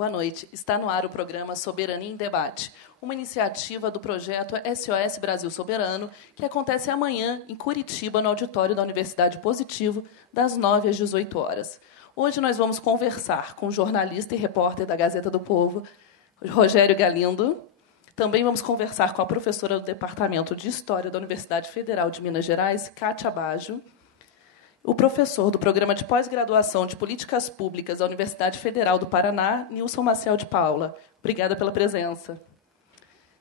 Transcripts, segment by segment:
Boa noite. Está no ar o programa Soberania em Debate, uma iniciativa do projeto SOS Brasil Soberano, que acontece amanhã em Curitiba, no auditório da Universidade Positivo, das 9 às 18 horas. Hoje nós vamos conversar com o jornalista e repórter da Gazeta do Povo, Rogério Galindo. Também vamos conversar com a professora do Departamento de História da Universidade Federal de Minas Gerais, Cátia Baggio, o professor do Programa de Pós-Graduação de Políticas Públicas da Universidade Federal do Paraná, Nilson Maciel de Paula. Obrigada pela presença.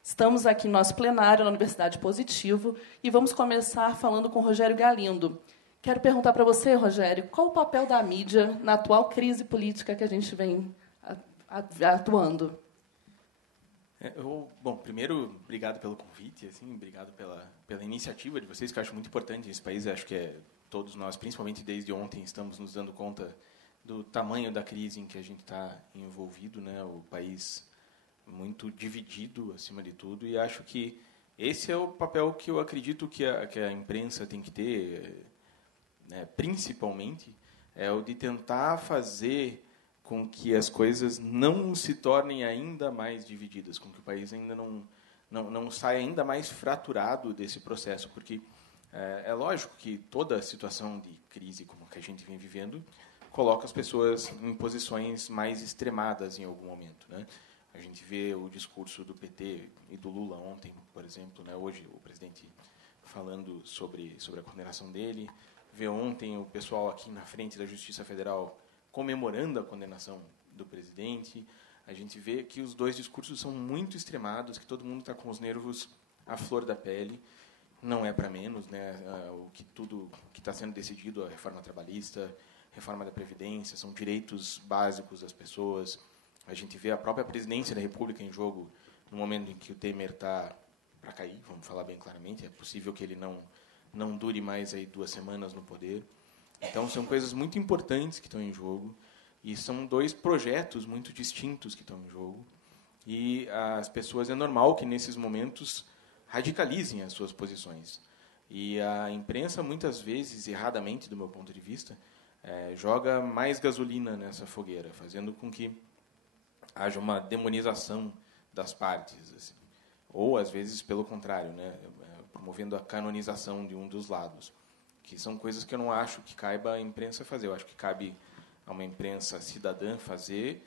Estamos aqui no nosso plenário na Universidade Positivo e vamos começar falando com o Rogério Galindo. Quero perguntar para você, Rogério, qual o papel da mídia na atual crise política que a gente vem atuando? Bom, primeiro, obrigado pelo convite, assim, obrigado pela iniciativa de vocês, que eu acho muito importante esse país. Acho que todos nós, principalmente desde ontem, estamos nos dando conta do tamanho da crise em que a gente está envolvido, né? O país muito dividido, acima de tudo, e acho que esse é o papel que eu acredito que a imprensa tem que ter, né? Principalmente, é o de tentar fazer com que as coisas não se tornem ainda mais divididas, com que o país ainda não saia ainda mais fraturado desse processo, porque é lógico que toda situação de crise como a que a gente vem vivendo coloca as pessoas em posições mais extremadas em algum momento, né? A gente vê o discurso do PT e do Lula ontem, por exemplo, né? Hoje o presidente falando sobre a condenação dele, vê ontem o pessoal aqui na frente da Justiça Federal comemorando a condenação do presidente. A gente vê que os dois discursos são muito extremados, que todo mundo está com os nervos à flor da pele. Não é para menos, né? Tudo que está sendo decidido, a reforma trabalhista, reforma da Previdência, são direitos básicos das pessoas. A gente vê a própria presidência da República em jogo no momento em que o Temer está para cair, vamos falar bem claramente. É possível que ele não dure mais aí 2 semanas no poder. Então, são coisas muito importantes que estão em jogo, e são 2 projetos muito distintos que estão em jogo. E as pessoas, é normal que, nesses momentos, radicalizem as suas posições. E a imprensa, muitas vezes, erradamente, do meu ponto de vista, joga mais gasolina nessa fogueira, fazendo com que haja uma demonização das partes, assim. Ou, às vezes, pelo contrário, né? Promovendo a canonização de um dos lados, que são coisas que eu não acho que caiba à imprensa fazer. Eu acho que cabe a uma imprensa cidadã fazer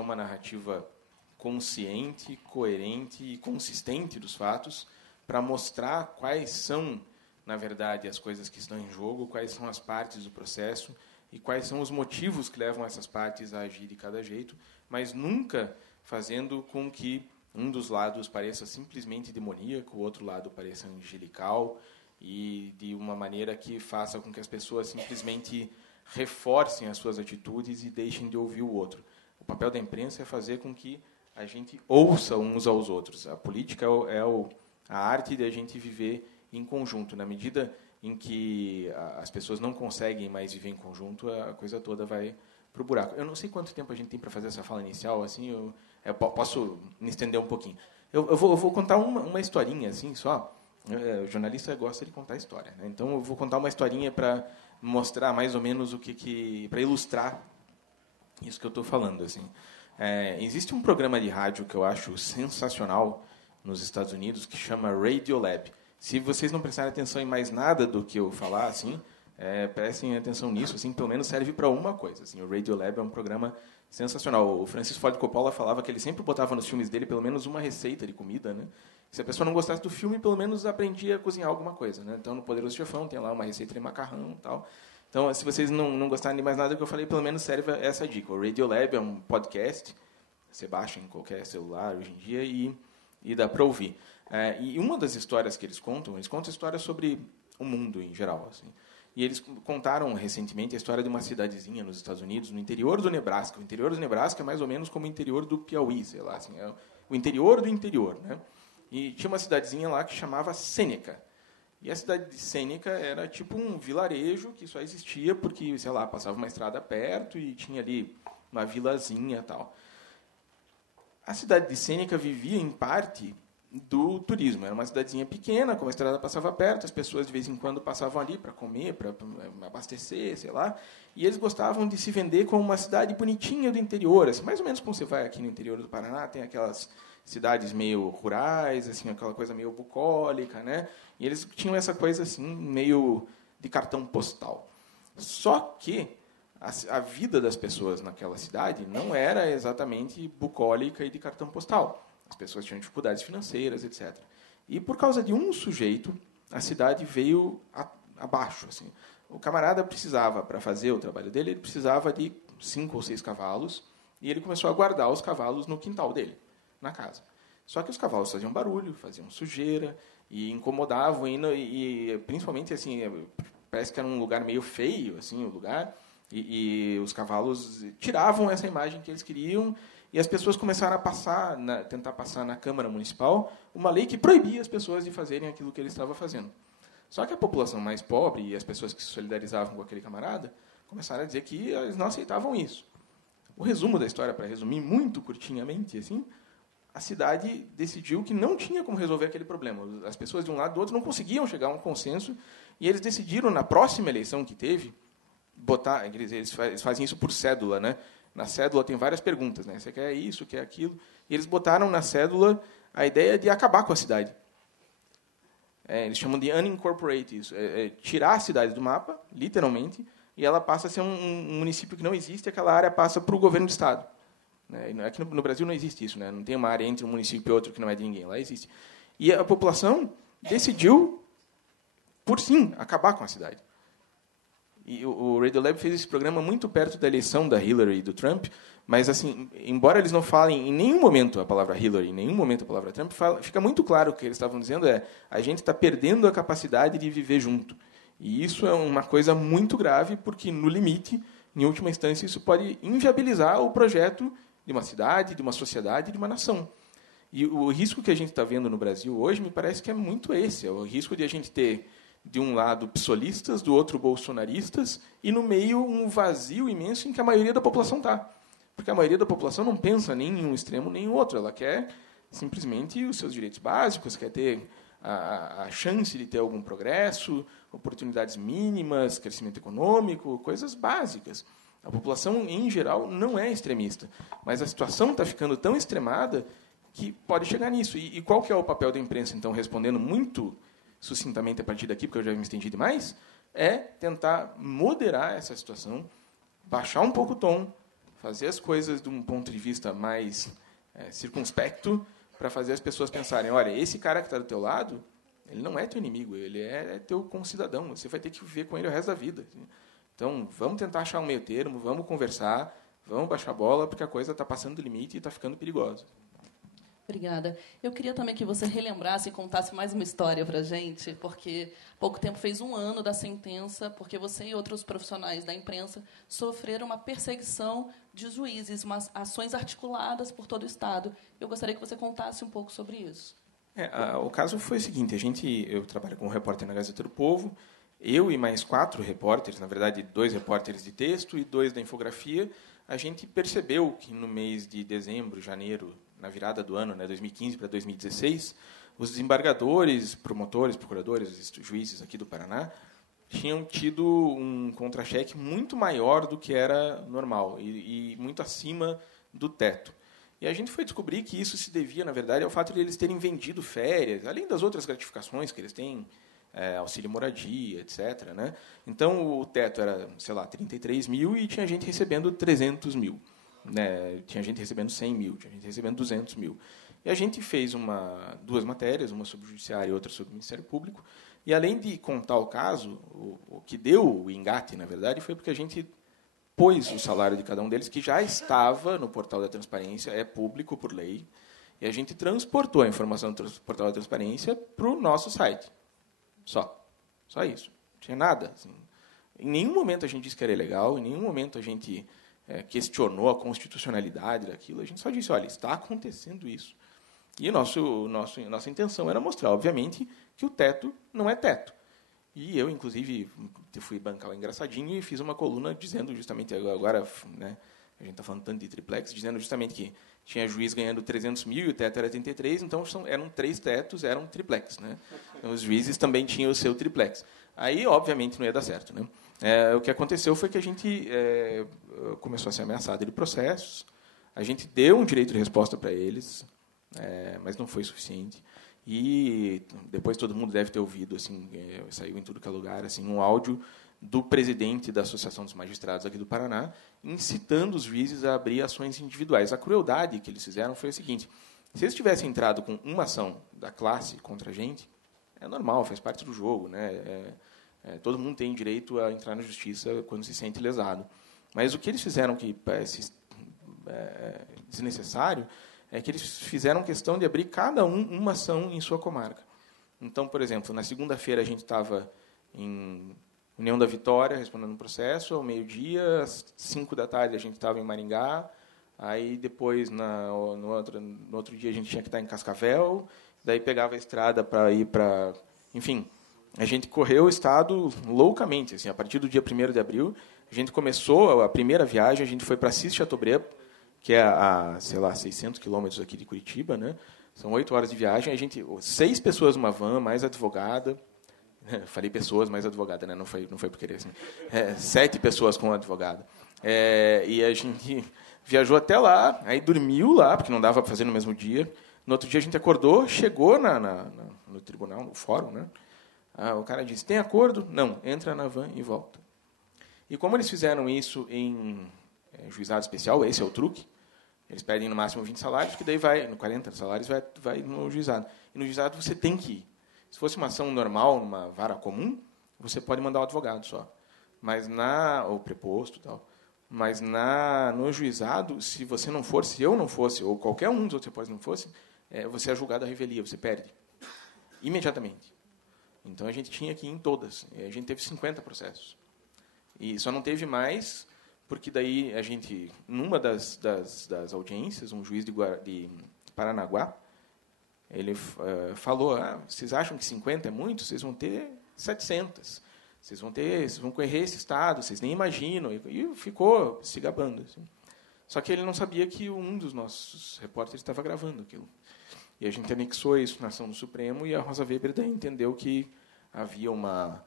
uma narrativa consciente, coerente e consistente dos fatos, para mostrar quais são, na verdade, as coisas que estão em jogo, quais são as partes do processo e quais são os motivos que levam essas partes a agir de cada jeito, mas nunca fazendo com que um dos lados pareça simplesmente demoníaco, o outro lado pareça angelical, e de uma maneira que faça com que as pessoas simplesmente reforcem as suas atitudes e deixem de ouvir o outro. O papel da imprensa é fazer com que a gente ouça uns aos outros. A política a arte de a gente viver em conjunto. Na medida em que as pessoas não conseguem mais viver em conjunto, a coisa toda vai para o buraco. Eu não sei quanto tempo a gente tem para fazer essa fala inicial, assim, eu posso me estender um pouquinho. Eu vou contar uma historinha, assim, só. O jornalista gosta de contar história, né? Então eu vou contar uma historinha para mostrar mais ou menos para ilustrar isso que eu estou falando, assim. Existe um programa de rádio que eu acho sensacional nos Estados Unidos que chama Radiolab. Se vocês não prestarem atenção em mais nada do que eu falar, assim, prestem atenção nisso, assim, pelo menos serve para uma coisa. Assim, o Radiolab é um programa sensacional. O Francis Ford Coppola falava que ele sempre botava nos filmes dele pelo menos uma receita de comida, né? Se a pessoa não gostasse do filme, pelo menos aprendia a cozinhar alguma coisa, né? Então, no Poderoso Chefão tem lá uma receita de macarrão e tal. Então, se vocês não gostarem de mais nada do que eu falei, pelo menos serve essa dica. O Radiolab é um podcast, você baixa em qualquer celular hoje em dia e dá para ouvir. E uma das histórias que eles contam histórias sobre o mundo em geral, assim. E eles contaram recentemente a história de uma cidadezinha nos Estados Unidos, no interior do Nebraska. O interior do Nebraska é mais ou menos como o interior do Piauí, sei lá, assim, é o interior do interior, né? E tinha uma cidadezinha lá que chamava Sêneca. E a cidade de Sêneca era tipo um vilarejo que só existia porque, sei lá, passava uma estrada perto e tinha ali uma vilazinha e tal. A cidade de Sêneca vivia, em parte, do turismo. Era uma cidadezinha pequena, como a estrada passava perto, as pessoas de vez em quando passavam ali para comer, para abastecer, sei lá, e eles gostavam de se vender como uma cidade bonitinha do interior, assim, mais ou menos como você vai aqui no interior do Paraná, tem aquelas cidades meio rurais, assim, aquela coisa meio bucólica, né? E eles tinham essa coisa assim meio de cartão postal. Só que a vida das pessoas naquela cidade não era exatamente bucólica e de cartão postal. As pessoas tinham dificuldades financeiras, etc. E, por causa de um sujeito, a cidade veio abaixo. Assim. O camarada precisava, para fazer o trabalho dele, ele precisava de 5 ou 6 cavalos, e ele começou a guardar os cavalos no quintal dele, na casa. Só que os cavalos faziam barulho, faziam sujeira, e incomodavam, e principalmente, assim, parece que era um lugar meio feio, assim, o lugar, e os cavalos tiravam essa imagem que eles queriam, e as pessoas começaram a tentar passar na Câmara Municipal uma lei que proibia as pessoas de fazerem aquilo que ele estava fazendo. Só que a população mais pobre e as pessoas que se solidarizavam com aquele camarada começaram a dizer que eles não aceitavam isso. O resumo da história, para resumir muito curtinhamente, assim, a cidade decidiu que não tinha como resolver aquele problema. As pessoas de um lado e do outro não conseguiam chegar a um consenso, e eles decidiram, na próxima eleição que teve, botar, eles fazem isso por cédula, né? Na cédula tem várias perguntas, né? Você quer isso, quer aquilo? E eles botaram na cédula a ideia de acabar com a cidade. Eles chamam de unincorporate isso. Tirar a cidade do mapa, literalmente, e ela passa a ser um município que não existe, aquela área passa para o governo do Estado. Aqui no Brasil não existe isso, né? Não tem uma área entre um município e outro que não é de ninguém. Lá existe. E a população decidiu, por sim, acabar com a cidade. E o Radiolab fez esse programa muito perto da eleição da Hillary e do Trump, mas, assim, embora eles não falem em nenhum momento a palavra Hillary, em nenhum momento a palavra Trump, fica muito claro que o que eles estavam dizendo a gente está perdendo a capacidade de viver junto. E isso é uma coisa muito grave, porque, no limite, em última instância, isso pode inviabilizar o projeto de uma cidade, de uma sociedade, de uma nação. E o risco que a gente está vendo no Brasil hoje me parece que é muito esse, é o risco de a gente ter de um lado psolistas, do outro bolsonaristas, e no meio um vazio imenso em que a maioria da população está. Porque a maioria da população não pensa nem em um extremo nem em outro. Ela quer simplesmente os seus direitos básicos, quer ter a chance de ter algum progresso, oportunidades mínimas, crescimento econômico, coisas básicas. A população, em geral, não é extremista. Mas a situação está ficando tão extremada que pode chegar nisso. E qual que é o papel da imprensa, então, respondendo muito sucintamente a partir daqui, porque eu já me estendi demais, é tentar moderar essa situação, baixar um pouco o tom, fazer as coisas de um ponto de vista mais circunspecto, para fazer as pessoas pensarem, olha, esse cara que está do teu lado, ele não é teu inimigo, ele é teu concidadão, você vai ter que viver com ele o resto da vida. Então, vamos tentar achar um meio termo, vamos conversar, vamos baixar a bola, porque a coisa está passando do limite e está ficando perigosa. Obrigada. Eu queria também que você relembrasse e contasse mais uma história para a gente, porque há pouco tempo fez 1 ano da sentença, porque você e outros profissionais da imprensa sofreram uma perseguição de juízes, umas ações articuladas por todo o Estado. Eu gostaria que você contasse um pouco sobre isso. O caso foi o seguinte, eu trabalho como repórter na Gazeta do Povo, eu e mais 4 repórteres, na verdade 2 repórteres de texto e 2 da infografia, a gente percebeu que no mês de dezembro, janeiro, na virada do ano, 2015 para 2016, os desembargadores, promotores, procuradores, juízes aqui do Paraná tinham tido um contra-cheque muito maior do que era normal e muito acima do teto. E a gente foi descobrir que isso se devia, na verdade, ao fato de eles terem vendido férias, além das outras gratificações que eles têm, auxílio moradia, etc. Né? Então, o teto era, sei lá, 33 mil e tinha gente recebendo 300 mil. Tinha gente recebendo 100 mil, tinha gente recebendo 200 mil. E a gente fez 2 matérias, uma sobre o Judiciário e outra sobre o Ministério Público, e, além de contar o caso, o que deu o engate, na verdade, foi porque a gente pôs o salário de cada um deles, que já estava no portal da transparência, é público por lei, e a gente transportou a informação do portal da transparência para o nosso site. Só isso. Não tinha nada. Assim. Em nenhum momento a gente disse que era ilegal, em nenhum momento a gente questionou a constitucionalidade daquilo. A gente só disse, olha, está acontecendo isso. E nossa intenção era mostrar, obviamente, que o teto não é teto. E eu, inclusive, fui bancar o engraçadinho e fiz uma coluna dizendo justamente agora, a gente está falando tanto de triplex, dizendo justamente que tinha juiz ganhando 300 mil e o teto era 83, então eram 3 tetos, eram triplex, né? Então, os juízes também tinham o seu triplex. Aí, obviamente, não ia dar certo, né? O que aconteceu foi que a gente começou a ser ameaçado de processos, a gente deu um direito de resposta para eles, mas não foi suficiente. E depois todo mundo deve ter ouvido, assim, saiu em tudo que é lugar, assim, um áudio do presidente da Associação dos Magistrados aqui do Paraná, incitando os juízes a abrir ações individuais. A crueldade que eles fizeram foi a seguinte: se eles tivessem entrado com uma ação da classe contra a gente, é normal, faz parte do jogo, né? Todo mundo tem direito a entrar na justiça quando se sente lesado. Mas o que eles fizeram que parece desnecessário é que eles fizeram questão de abrir cada uma ação em sua comarca. Então, por exemplo, na segunda-feira a gente estava em União da Vitória, respondendo um processo, ao meio-dia, às 5 da tarde a gente estava em Maringá, aí depois, no outro dia, a gente tinha que estar em Cascavel, daí pegava a estrada para ir para... Enfim, a gente correu o estado loucamente. Assim, a partir do dia 1º de abril, a gente começou a primeira viagem, a gente foi para Assis-Chateaubriand, que é sei lá, 600 quilômetros aqui de Curitiba, né? São 8 horas de viagem, 6 pessoas numa van, mais advogada. Falei pessoas, mais advogada, né? Não foi por querer, assim. 7 pessoas com advogada. E a gente viajou até lá, aí dormiu lá, porque não dava para fazer no mesmo dia. No outro dia a gente acordou, chegou no tribunal, no fórum, né? O cara disse: tem acordo? Não, entra na van e volta. E como eles fizeram isso em juizado especial, esse é o truque, eles pedem no máximo 20 salários, que daí vai, no 40 salários, vai no juizado. E no juizado você tem que ir. Se fosse uma ação normal, numa vara comum, você pode mandar o advogado só. Mas ou preposto e tal. Mas no juizado, se você não for, se eu não fosse, ou qualquer um dos outros repórteres não fosse, você é julgado à revelia, você perde. Imediatamente. Então, a gente tinha que ir em todas. A gente teve 50 processos. E só não teve mais, porque daí a gente, numa das audiências, um juiz de Paranaguá, ele falou: vocês acham que 50 é muito? Vocês vão ter 700. Vocês vão correr esse estado, vocês nem imaginam. E ficou se gabando. Assim. Só que ele não sabia que um dos nossos repórteres estava gravando aquilo. E a gente anexou isso na ação do Supremo, e a Rosa Weber daí entendeu que havia uma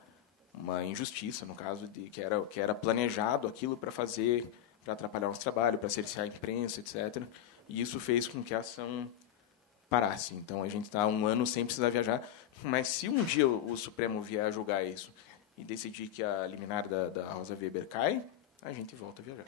injustiça, no caso, que era planejado aquilo para atrapalhar o nosso trabalho, para cercear a imprensa, etc. E isso fez com que a ação parasse. Então, a gente está 1 ano sem precisar viajar. Mas, se um dia o Supremo vier a julgar isso e decidir que a liminar da Rosa Weber cai, a gente volta a viajar.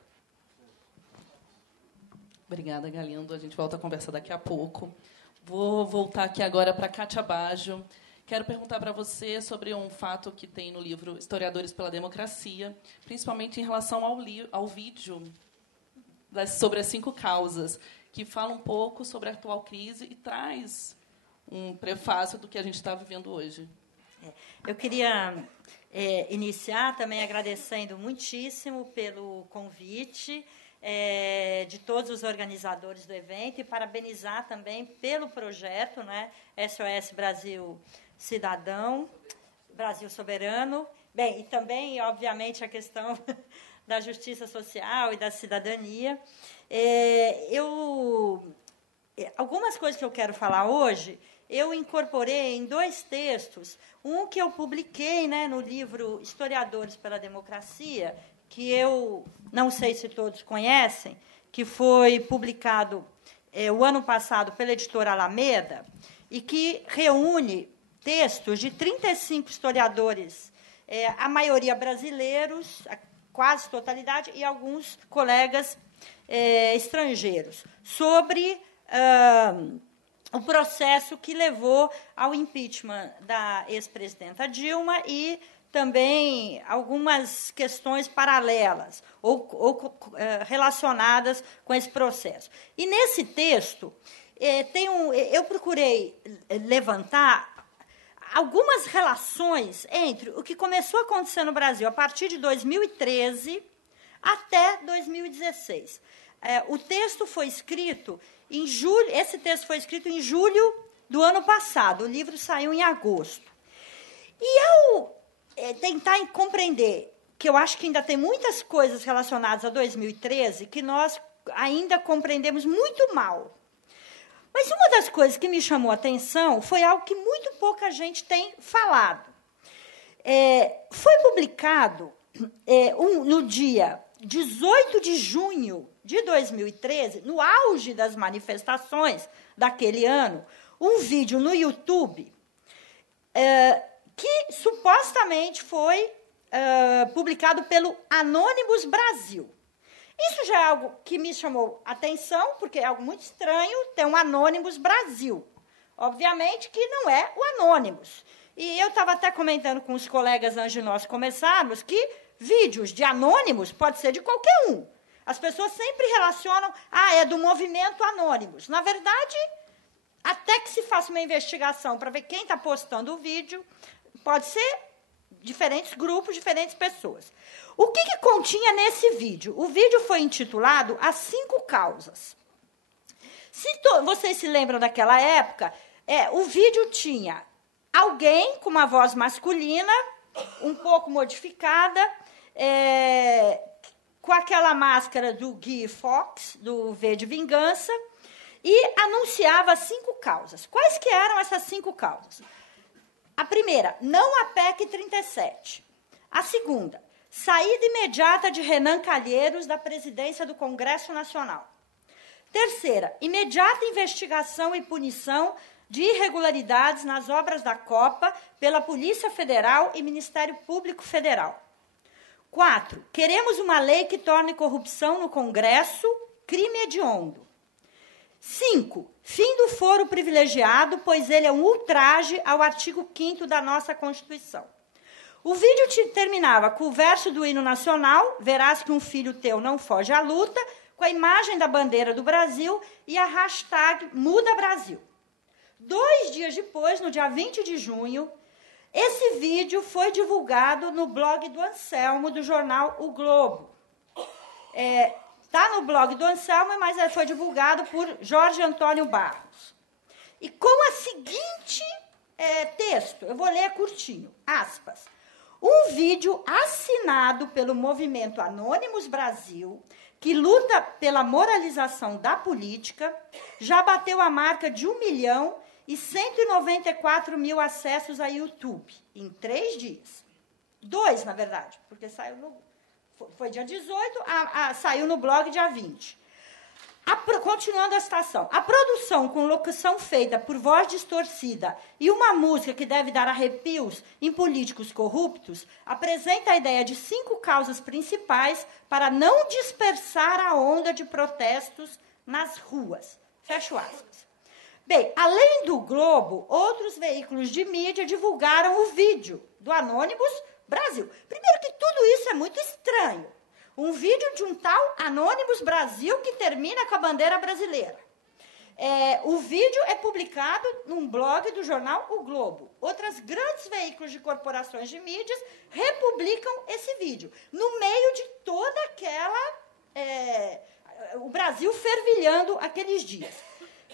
Obrigada, Galindo. A gente volta a conversar daqui a pouco. Vou voltar aqui agora para Kátia Baggio. Quero perguntar para você sobre um fato que tem no livro Historiadores pela Democracia, principalmente em relação ao vídeo sobre as 5 causas, que fala um pouco sobre a atual crise e traz um prefácio do que a gente está vivendo hoje. Eu queria iniciar também agradecendo muitíssimo pelo convite de todos os organizadores do evento e parabenizar também pelo projeto, né, SOS Brasil Cidadão, Brasil Soberano. Bem, e também, obviamente, a questão da justiça social e da cidadania. Algumas coisas que eu quero falar hoje, eu incorporei em 2 textos, um que eu publiquei, né, no livro Historiadores pela Democracia, que eu não sei se todos conhecem, que foi publicado o ano passado pela editora Alameda, e que reúne textos de 35 historiadores, a maioria brasileiros, a quase totalidade, e alguns colegas estrangeiros, sobre o processo que levou ao impeachment da ex-presidenta Dilma e também algumas questões paralelas ou relacionadas com esse processo. E, nesse texto, eu procurei levantar algumas relações entre o que começou a acontecer no Brasil a partir de 2013 até 2016. O texto foi escrito em julho, esse texto foi escrito em julho do ano passado, o livro saiu em agosto. E ao tentar compreender que eu acho que ainda tem muitas coisas relacionadas a 2013 que nós ainda compreendemos muito mal. Mas uma das coisas que me chamou a atenção foi algo que muito pouca gente tem falado. Foi publicado no dia 18 de junho de 2013, no auge das manifestações daquele ano, um vídeo no YouTube que supostamente foi publicado pelo Anonymous Brasil. Isso já é algo que me chamou a atenção, porque é algo muito estranho ter um Anonymous Brasil. Obviamente que não é o Anonymous. E eu estava até comentando com os colegas antes de nós começarmos que vídeos de Anonymous pode ser de qualquer um. As pessoas sempre relacionam, é do movimento Anonymous. Na verdade, até que se faça uma investigação para ver quem está postando o vídeo, pode ser diferentes grupos, diferentes pessoas. O que continha nesse vídeo? O vídeo foi intitulado As 5 Causas. Vocês se lembram daquela época? O vídeo tinha alguém com uma voz masculina, um pouco modificada, com aquela máscara do Guy Fawkes, do V de Vingança, e anunciava 5 causas. Quais que eram essas 5 causas? A primeira, não a PEC 37. A segunda, saída imediata de Renan Calheiros da presidência do Congresso Nacional. Terceira, imediata investigação e punição de irregularidades nas obras da Copa pela Polícia Federal e Ministério Público Federal. 4, queremos uma lei que torne corrupção no Congresso crime hediondo. 5, fim do foro privilegiado, pois ele é um ultraje ao artigo 5º da nossa Constituição. O vídeo terminava com o verso do hino nacional, verás que um filho teu não foge à luta, com a imagem da bandeira do Brasil e a hashtag Muda Brasil. 2 dias depois, no dia 20 de junho, esse vídeo foi divulgado no blog do Anselmo, do jornal O Globo. Está no blog do Anselmo, mas foi divulgado por Jorge Antônio Barros. E com a seguinte texto, eu vou ler curtinho, aspas. Um vídeo assinado pelo movimento Anonymous Brasil, que luta pela moralização da política, já bateu a marca de 1.194.000 acessos a YouTube, em 3 dias. 2, na verdade, porque foi dia 18, saiu no blog dia 20. Continuando a citação, a produção com locução feita por voz distorcida e uma música que deve dar arrepios em políticos corruptos apresenta a ideia de 5 causas principais para não dispersar a onda de protestos nas ruas. Fecho aspas. Bem, além do Globo, outros veículos de mídia divulgaram o vídeo do Anonymous Brasil. Primeiro que tudo isso é muito estranho. Um vídeo de um tal Anonymous Brasil que termina com a bandeira brasileira. O vídeo é publicado num blog do jornal O Globo. Outros grandes veículos de corporações de mídias republicam esse vídeo. No meio de toda aquela... o Brasil fervilhando aqueles dias.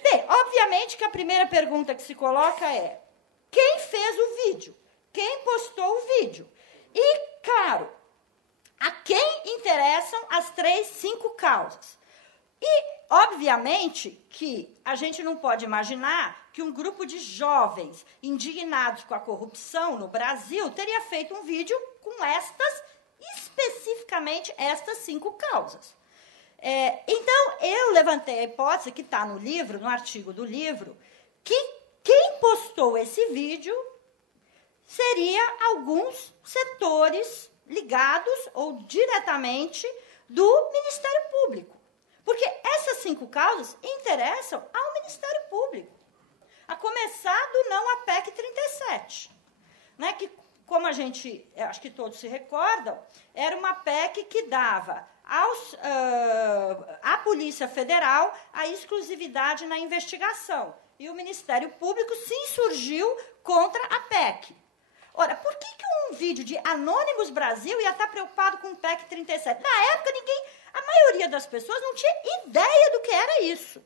Bem, obviamente que a primeira pergunta que se coloca é: quem fez o vídeo? Quem postou o vídeo? E, claro, a quem interessam as 5 causas? E, obviamente, que a gente não pode imaginar que um grupo de jovens indignados com a corrupção no Brasil teria feito um vídeo com especificamente estas 5 causas. Então, eu levantei a hipótese que está no livro, no artigo do livro, que quem postou esse vídeo seria alguns setores ligados ou diretamente do Ministério Público. Porque essas 5 causas interessam ao Ministério Público. A começar do não a PEC 37. Né, que, como acho que todos se recordam, era uma PEC que dava à Polícia Federal a exclusividade na investigação. E o Ministério Público se insurgiu contra a PEC. Ora, por que um vídeo de Anonymous Brasil ia estar preocupado com o PEC 37? Na época, a maioria das pessoas não tinha ideia do que era isso.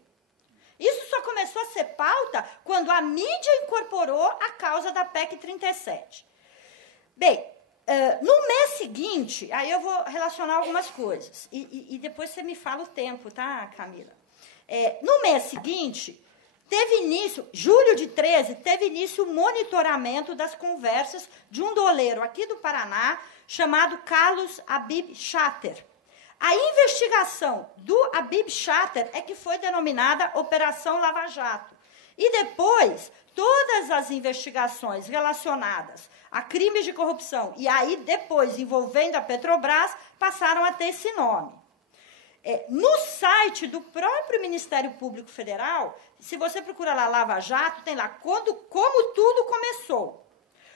Isso só começou a ser pauta quando a mídia incorporou a causa da PEC 37. Bem, No mês seguinte, aí eu vou relacionar algumas coisas, e depois você me fala o tempo, tá, Camila? No mês seguinte, teve início, julho de 13, teve início o monitoramento das conversas de um doleiro aqui do Paraná, chamado Carlos Habib Chater. A investigação do Habib Chater é que foi denominada Operação Lava Jato. E depois, todas as investigações relacionadas a crimes de corrupção, e aí depois envolvendo a Petrobras, passaram a ter esse nome. No site do próprio Ministério Público Federal, se você procura lá Lava Jato, tem lá como tudo começou.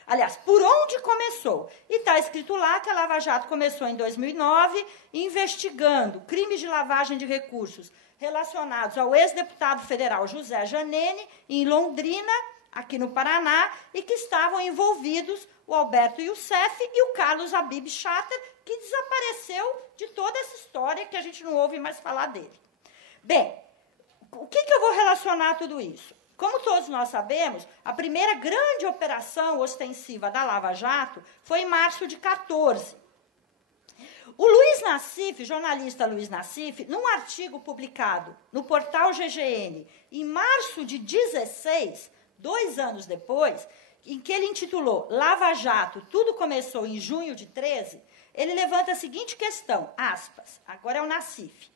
Aliás, por onde começou? E está escrito lá que a Lava Jato começou em 2009, investigando crimes de lavagem de recursos relacionados ao ex-deputado federal José Janene, em Londrina, aqui no Paraná, e que estavam envolvidos o Alberto Youssef e o Carlos Habib Chater, que desapareceu de toda essa história que a gente não ouve mais falar dele. Bem, o que eu vou relacionar a tudo isso? Como todos nós sabemos, a primeira grande operação ostensiva da Lava Jato foi em março de 14. O Luiz Nassif, jornalista Luiz Nassif, num artigo publicado no portal GGN, em março de 16, 2 anos depois, em que ele intitulou Lava Jato, tudo começou em junho de 13, ele levanta a seguinte questão, aspas, agora é o Nassif.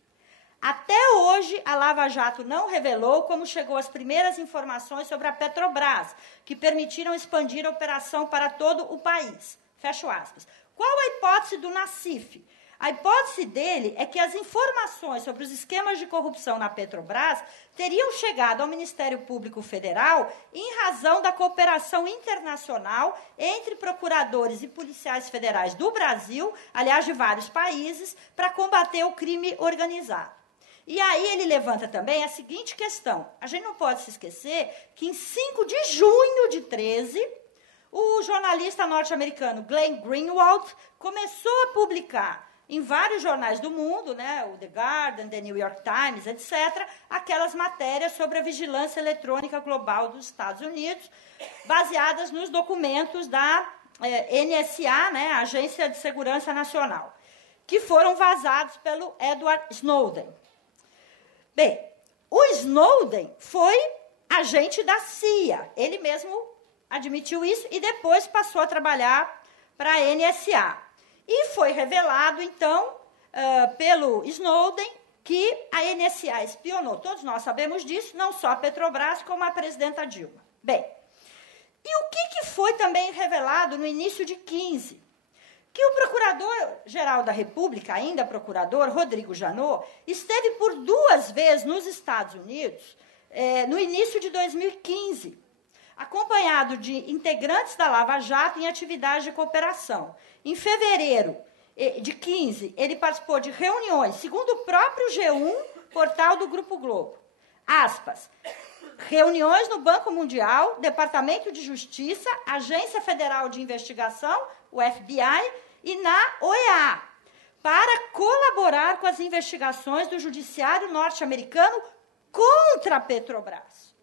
Até hoje, a Lava Jato não revelou como chegou às primeiras informações sobre a Petrobras, que permitiram expandir a operação para todo o país. Fecho aspas. Qual a hipótese do Nassif? A hipótese dele é que as informações sobre os esquemas de corrupção na Petrobras teriam chegado ao Ministério Público Federal em razão da cooperação internacional entre procuradores e policiais federais do Brasil, aliás, de vários países, para combater o crime organizado. E aí ele levanta também a seguinte questão. A gente não pode se esquecer que em 5 de junho de 13, o jornalista norte-americano Glenn Greenwald começou a publicar em vários jornais do mundo, né, o The Guardian, The New York Times, etc., aquelas matérias sobre a vigilância eletrônica global dos Estados Unidos, baseadas nos documentos da NSA, né, a Agência de Segurança Nacional, que foram vazados pelo Edward Snowden. Bem, o Snowden foi agente da CIA, ele mesmo admitiu isso e depois passou a trabalhar para a NSA. E foi revelado, então, pelo Snowden, que a NSA espionou. Todos nós sabemos disso, não só a Petrobras, como a presidenta Dilma. Bem, e o que foi também revelado no início de 15? Que o Procurador-Geral da República, ainda procurador, Rodrigo Janot, esteve por 2 vezes nos Estados Unidos, no início de 2015, acompanhado de integrantes da Lava Jato em atividades de cooperação. Em fevereiro de 15, ele participou de reuniões, segundo o próprio G1, portal do Grupo Globo. Aspas, reuniões no Banco Mundial, Departamento de Justiça, Agência Federal de Investigação, o FBI, e na OEA, para colaborar com as investigações do Judiciário norte-americano contra a Petrobras.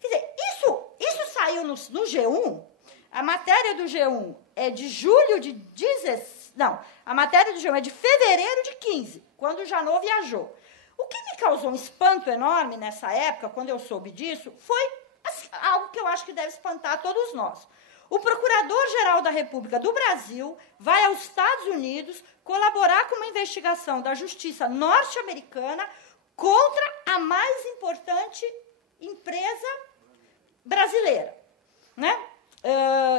Quer dizer, isso saiu no G1, a matéria do G1 é de julho de 16... Não, a matéria do G1 é de fevereiro de 15, quando o Janot viajou. O que me causou um espanto enorme nessa época, quando eu soube disso, foi algo que eu acho que deve espantar todos nós. O Procurador-Geral da República do Brasil vai aos Estados Unidos colaborar com uma investigação da Justiça norte-americana contra a mais importante empresa brasileira, né?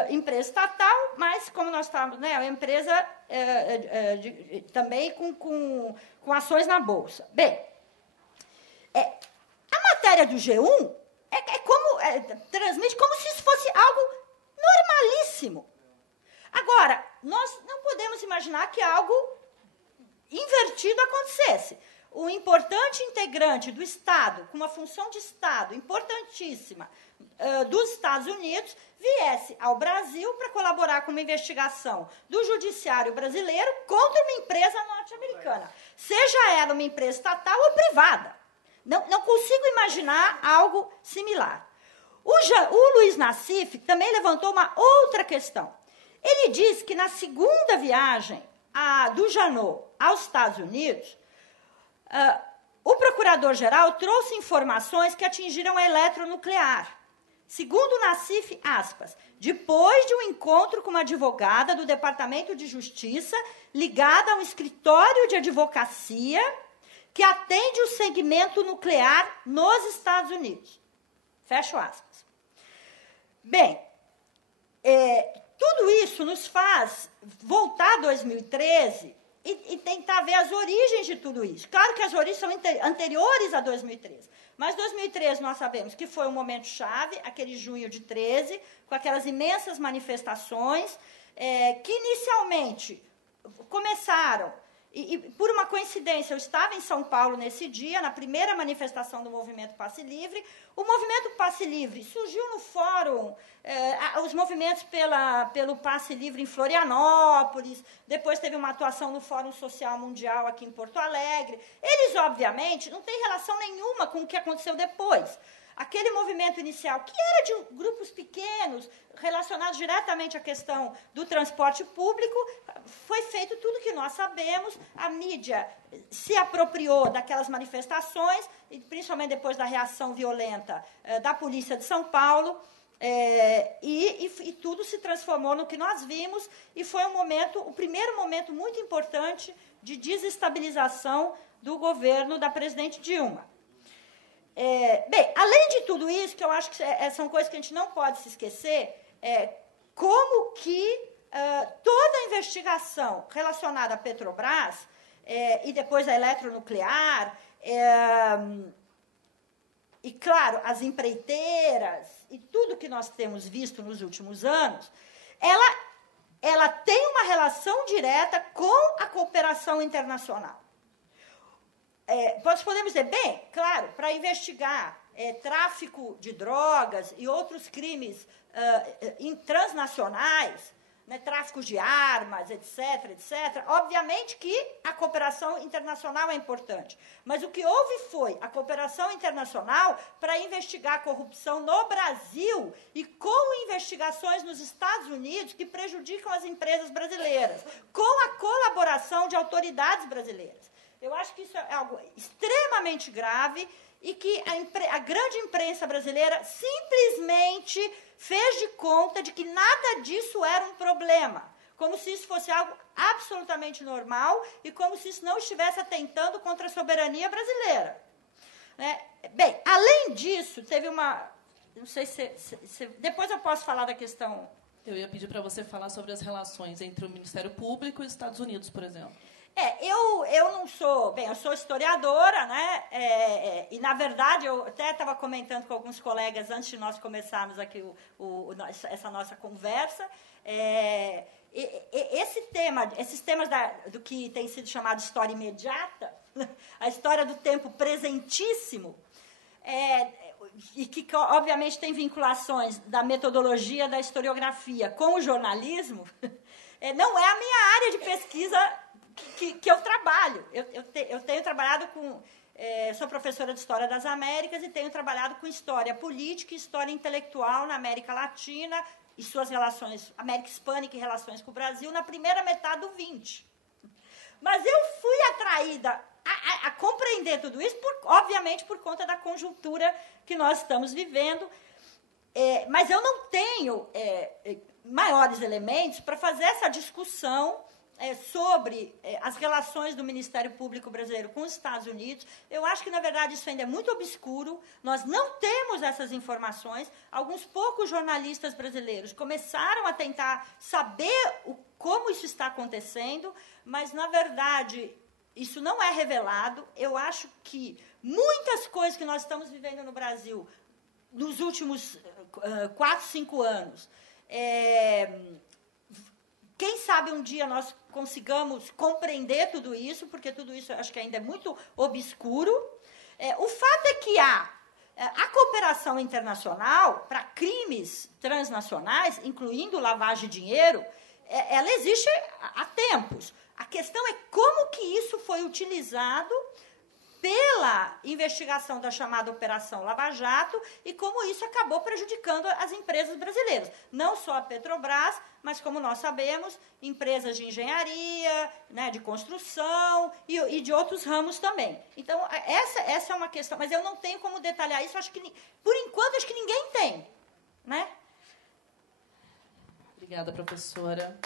Empresa estatal, mas como nós estamos, né, é uma empresa também com ações na Bolsa. Bem, a matéria do G1 transmite como se isso fosse algo normalíssimo. Agora, nós não podemos imaginar que algo invertido acontecesse. O importante integrante do Estado, com uma função de Estado importantíssima dos Estados Unidos, viesse ao Brasil para colaborar com uma investigação do judiciário brasileiro contra uma empresa norte-americana, seja ela uma empresa estatal ou privada. Não consigo imaginar algo similar. O Luiz Nassif também levantou uma outra questão. Ele diz que na segunda viagem do Janot aos Estados Unidos, o procurador-geral trouxe informações que atingiram a eletronuclear. Segundo o Nassif, aspas, depois de um encontro com uma advogada do Departamento de Justiça ligada a um escritório de advocacia que atende o segmento nuclear nos Estados Unidos. Fecho aspas. Bem, tudo isso nos faz voltar a 2013 e tentar ver as origens de tudo isso. Claro que as origens são anteriores a 2013, mas 2013 nós sabemos que foi um momento chave, aquele junho de 13, com aquelas imensas manifestações que inicialmente começaram, e por uma coincidência, eu estava em São Paulo nesse dia, na primeira manifestação do Movimento Passe Livre. O Movimento Passe Livre surgiu no fórum, os movimentos pelo Passe Livre em Florianópolis, depois teve uma atuação no Fórum Social Mundial aqui em Porto Alegre. Eles, obviamente, não têm relação nenhuma com o que aconteceu depois. Aquele movimento inicial, que era de grupos pequenos, relacionados diretamente à questão do transporte público, foi feito tudo que nós sabemos, a mídia se apropriou daquelas manifestações, e principalmente depois da reação violenta da Polícia de São Paulo, e tudo se transformou no que nós vimos, e foi o primeiro momento muito importante de desestabilização do governo da presidente Dilma. Bem, além de tudo isso, que eu acho que são coisas que a gente não pode se esquecer, como que toda a investigação relacionada à Petrobras e depois à eletronuclear, e, claro, as empreiteiras e tudo que nós temos visto nos últimos anos, ela tem uma relação direta com a cooperação internacional. Nós podemos dizer, bem, claro, para investigar tráfico de drogas e outros crimes transnacionais, né, tráfico de armas, etc., obviamente que a cooperação internacional é importante. Mas o que houve foi a cooperação internacional para investigar a corrupção no Brasil e com investigações nos Estados Unidos que prejudicam as empresas brasileiras, com a colaboração de autoridades brasileiras. Eu acho que isso é algo extremamente grave e que a grande imprensa brasileira simplesmente fez de conta de que nada disso era um problema, como se isso fosse algo absolutamente normal e como se isso não estivesse atentando contra a soberania brasileira. Né? Bem, além disso, teve uma... Não sei se depois eu posso falar da questão... Eu ia pedir para você falar sobre as relações entre o Ministério Público e os Estados Unidos, por exemplo. Eu não sou... Bem, eu sou historiadora, né? E, na verdade, eu até estava comentando com alguns colegas antes de nós começarmos aqui essa nossa conversa. Esses temas do que tem sido chamado história imediata, a história do tempo presentíssimo, e que, obviamente, tem vinculações da metodologia da historiografia com o jornalismo, não é a minha área de pesquisa que eu trabalho. Eu tenho trabalhado com... sou professora de História das Américas e tenho trabalhado com história política e história intelectual na América Latina e suas relações, América Hispânica e relações com o Brasil, na primeira metade do 20. Mas eu fui atraída a compreender tudo isso, obviamente, por conta da conjuntura que nós estamos vivendo. Mas eu não tenho maiores elementos para fazer essa discussão sobre as relações do Ministério Público brasileiro com os Estados Unidos. Eu acho que, na verdade, isso ainda é muito obscuro. Nós não temos essas informações. Alguns poucos jornalistas brasileiros começaram a tentar saber como isso está acontecendo, mas, na verdade, isso não é revelado. Eu acho que muitas coisas que nós estamos vivendo no Brasil nos últimos 4, 5 anos... Quem sabe um dia nós consigamos compreender tudo isso, porque tudo isso acho que ainda é muito obscuro. O fato é que a cooperação internacional para crimes transnacionais, incluindo lavagem de dinheiro, ela existe há tempos. A questão é como que isso foi utilizado pela investigação da chamada Operação Lava Jato e como isso acabou prejudicando as empresas brasileiras. Não só a Petrobras, mas, como nós sabemos, empresas de engenharia, né, de construção e de outros ramos também. Então, essa é uma questão, mas eu não tenho como detalhar isso, acho que, por enquanto, acho que ninguém tem. Né? Obrigada, professora.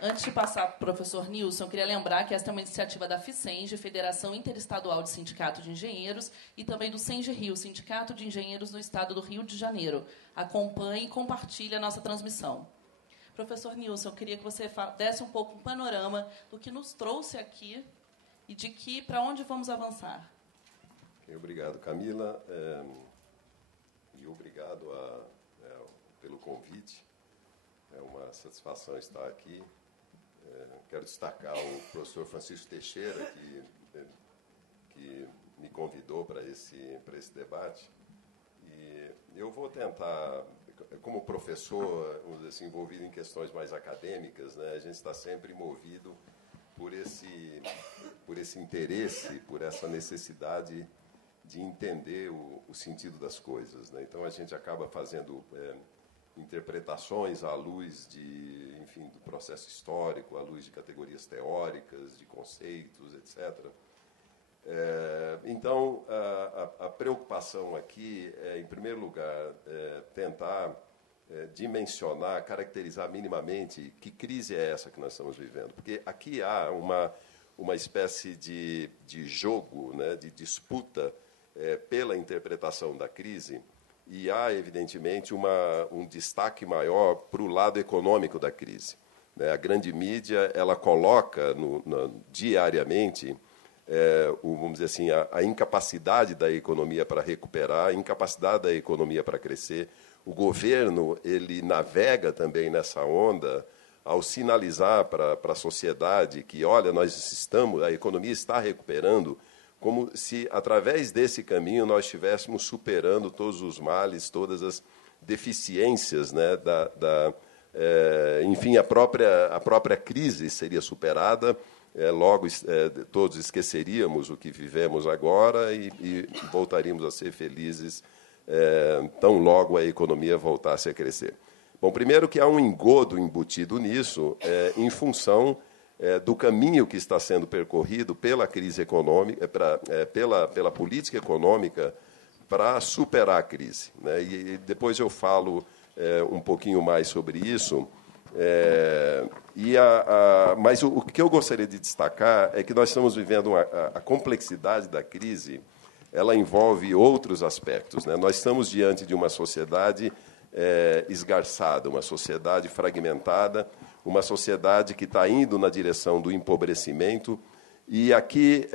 Antes de passar para o professor Nilson, eu queria lembrar que esta é uma iniciativa da FICENGE, Federação Interestadual de Sindicato de Engenheiros, e também do SENGE Rio, Sindicato de Engenheiros no Estado do Rio de Janeiro. Acompanhe e compartilhe a nossa transmissão. Professor Nilson, eu queria que você desse um pouco um panorama do que nos trouxe aqui e de que para onde vamos avançar. Obrigado, Camila, e obrigado pelo convite. É uma satisfação estar aqui. Quero destacar o professor Francisco Teixeira, que me convidou para esse debate. E eu vou tentar, como professor, vamos dizer assim, envolvido em questões mais acadêmicas, né, a gente está sempre movido por esse interesse, por essa necessidade de entender o sentido das coisas, né? Então, a gente acaba fazendo interpretações à luz do processo histórico, à luz de categorias teóricas, de conceitos, etc. Então, a preocupação aqui é, em primeiro lugar, tentar dimensionar, caracterizar minimamente que crise é essa que nós estamos vivendo. Porque aqui há uma espécie de jogo, né, de disputa pela interpretação da crise, e há, evidentemente, um destaque maior para o lado econômico da crise. A grande mídia ela coloca diariamente, vamos dizer assim, a incapacidade da economia para recuperar, a incapacidade da economia para crescer. O governo ele navega também nessa onda ao sinalizar para a sociedade que, olha, a economia está recuperando, como se, através desse caminho, nós estivéssemos superando todos os males, todas as deficiências, né, enfim, a própria crise seria superada, logo todos esqueceríamos o que vivemos agora e voltaríamos a ser felizes tão logo a economia voltasse a crescer. Bom, primeiro que há um engodo embutido nisso, em função do caminho que está sendo percorrido pela crise econômica, pela política econômica para superar a crise, né? E depois eu falo um pouquinho mais sobre isso. Mas o que eu gostaria de destacar é que nós estamos vivendo a complexidade da crise, ela envolve outros aspectos, né? Nós estamos diante de uma sociedade esgarçada, uma sociedade fragmentada, uma sociedade que está indo na direção do empobrecimento, e aqui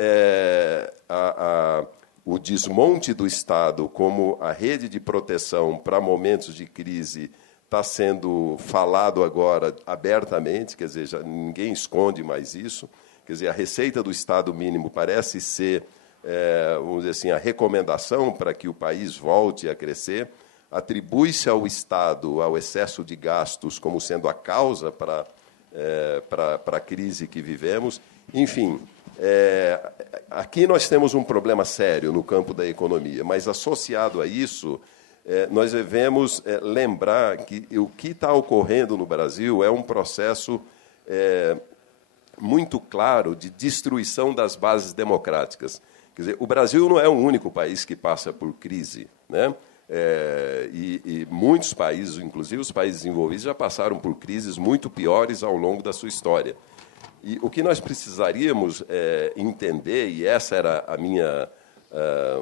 o desmonte do Estado como a rede de proteção para momentos de crise está sendo falado agora abertamente, quer dizer, ninguém esconde mais isso. Quer dizer, a receita do Estado mínimo parece ser, vamos dizer assim, a recomendação para que o país volte a crescer. Atribui-se ao Estado, ao excesso de gastos, como sendo a causa para a crise que vivemos. Enfim, aqui nós temos um problema sério no campo da economia, mas, associado a isso, nós devemos lembrar que o que está ocorrendo no Brasil é um processo muito claro de destruição das bases democráticas. Quer dizer, o Brasil não é o único país que passa por crise, né? E muitos países, inclusive os países desenvolvidos, já passaram por crises muito piores ao longo da sua história. E o que nós precisaríamos entender, e essa era a minha,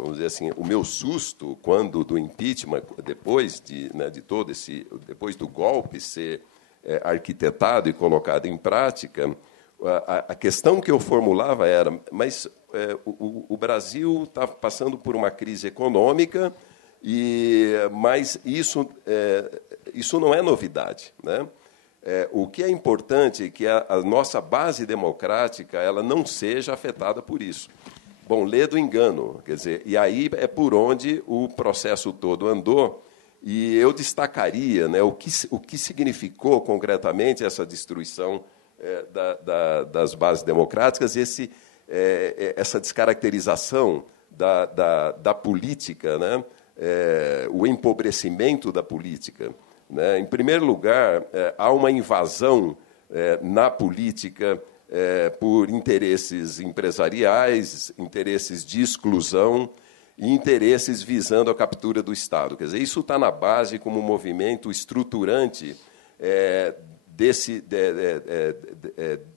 vamos dizer assim, o meu susto quando do impeachment, depois depois do golpe ser arquitetado e colocado em prática, a questão que eu formulava era: mas o Brasil está passando por uma crise econômica, mas isso não é novidade, né? O que é importante é que a nossa base democrática ela não seja afetada por isso. Bom, lê do engano, quer dizer, e aí é por onde o processo todo andou, e eu destacaria, né, o que significou concretamente essa destruição das bases democráticas, essa descaracterização da política, né? O empobrecimento da política. Né? Em primeiro lugar, há uma invasão na política por interesses empresariais, interesses de exclusão e interesses visando a captura do Estado. Quer dizer, isso está na base como um movimento estruturante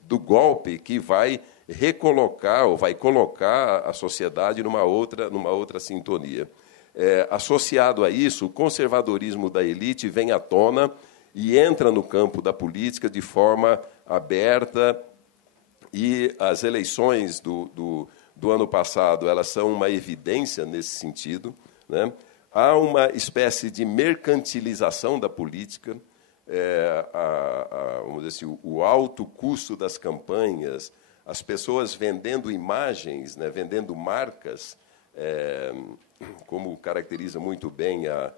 do golpe que vai recolocar ou vai colocar a sociedade numa outra sintonia. Associado a isso, o conservadorismo da elite vem à tona e entra no campo da política de forma aberta, e as eleições do ano passado elas são uma evidência nesse sentido. Né? Há uma espécie de mercantilização da política, vamos dizer assim, o alto custo das campanhas, as pessoas vendendo imagens, né, vendendo marcas, como caracteriza muito bem a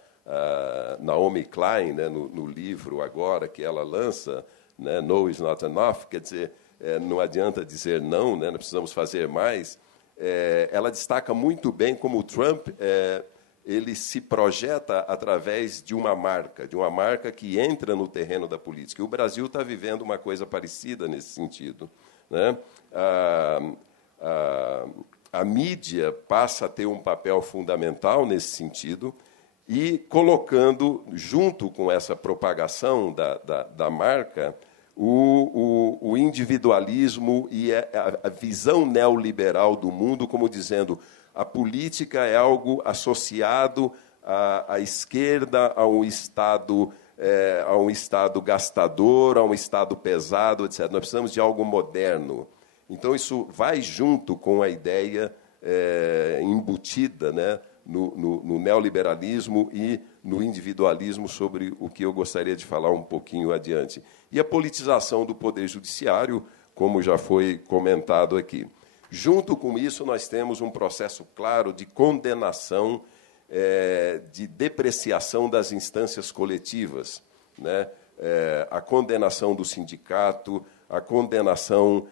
Naomi Klein, né, no livro agora que ela lança, né, No is not enough, quer dizer, não adianta dizer não, né, nós precisamos fazer mais. Ela destaca muito bem como o Trump ele se projeta através de uma marca que entra no terreno da política. E o Brasil está vivendo uma coisa parecida nesse sentido. Né? A mídia passa a ter um papel fundamental nesse sentido e colocando, junto com essa propagação da marca, o individualismo e a visão neoliberal do mundo, como dizendo a política é algo associado à esquerda, a um Estado gastador, a um Estado pesado, etc. Nós precisamos de algo moderno. Então, isso vai junto com a ideia embutida, né, no neoliberalismo e no individualismo, sobre o que eu gostaria de falar um pouquinho adiante. E a politização do Poder Judiciário, como já foi comentado aqui. Junto com isso, nós temos um processo claro de condenação, de depreciação das instâncias coletivas, né? A condenação do sindicato, a condenação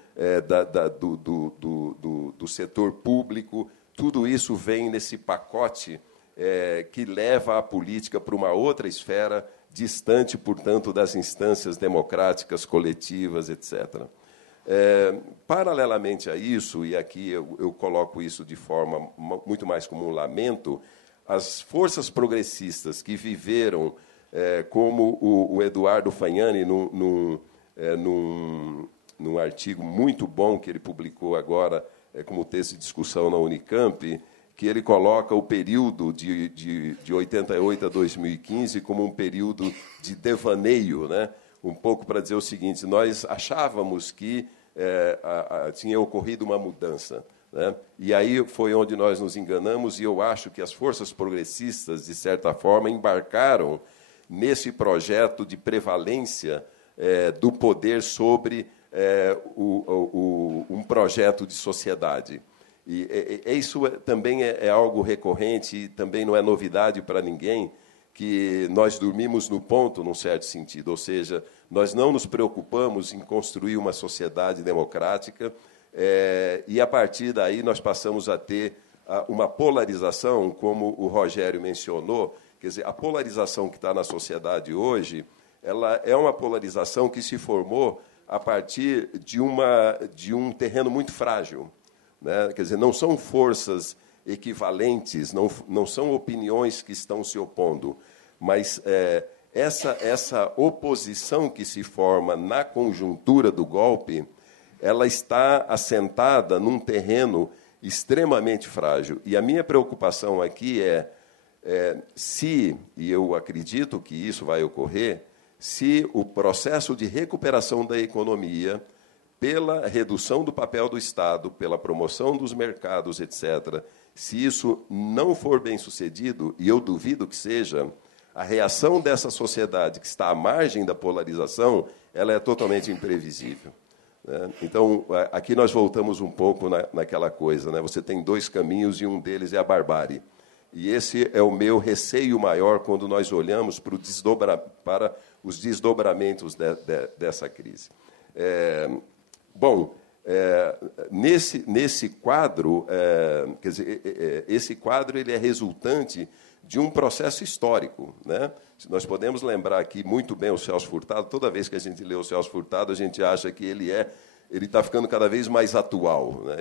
do setor público, tudo isso vem nesse pacote que leva a política para uma outra esfera, distante, portanto, das instâncias democráticas, coletivas, etc. Paralelamente a isso, e aqui eu coloco isso de forma muito mais como um lamento, as forças progressistas que viveram, como o Eduardo Fagnani, num artigo muito bom que ele publicou agora, como texto de discussão na Unicamp, que ele coloca o período de 88 a 2015 como um período de devaneio, né? Um pouco para dizer o seguinte: nós achávamos que tinha ocorrido uma mudança, né? E aí foi onde nós nos enganamos, e eu acho que as forças progressistas, de certa forma, embarcaram nesse projeto de prevalência do poder sobre um projeto de sociedade. E isso também é algo recorrente, e também não é novidade para ninguém, que nós dormimos no ponto, num certo sentido, ou seja, nós não nos preocupamos em construir uma sociedade democrática, e, a partir daí, nós passamos a ter uma polarização, como o Rogério mencionou. Quer dizer, a polarização que está na sociedade hoje, ela é uma polarização que se formou a partir de um terreno muito frágil, né? Quer dizer, não são forças equivalentes, não são opiniões que estão se opondo, mas essa oposição que se forma na conjuntura do golpe, ela está assentada num terreno extremamente frágil. E a minha preocupação aqui se, e eu acredito que isso vai ocorrer, se o processo de recuperação da economia, pela redução do papel do Estado, pela promoção dos mercados, etc., se isso não for bem sucedido, e eu duvido que seja, a reação dessa sociedade que está à margem da polarização, ela é totalmente imprevisível, né? Então, aqui nós voltamos um pouco naquela coisa, né? Você tem dois caminhos e um deles é a barbárie. E esse é o meu receio maior quando nós olhamos para os desdobramentos dessa crise. Nesse quadro, quer dizer, esse quadro ele é resultante de um processo histórico, né? Nós podemos lembrar aqui muito bem o Celso Furtado. Toda vez que a gente lê o Celso Furtado, a gente acha que ele está ficando cada vez mais atual, né?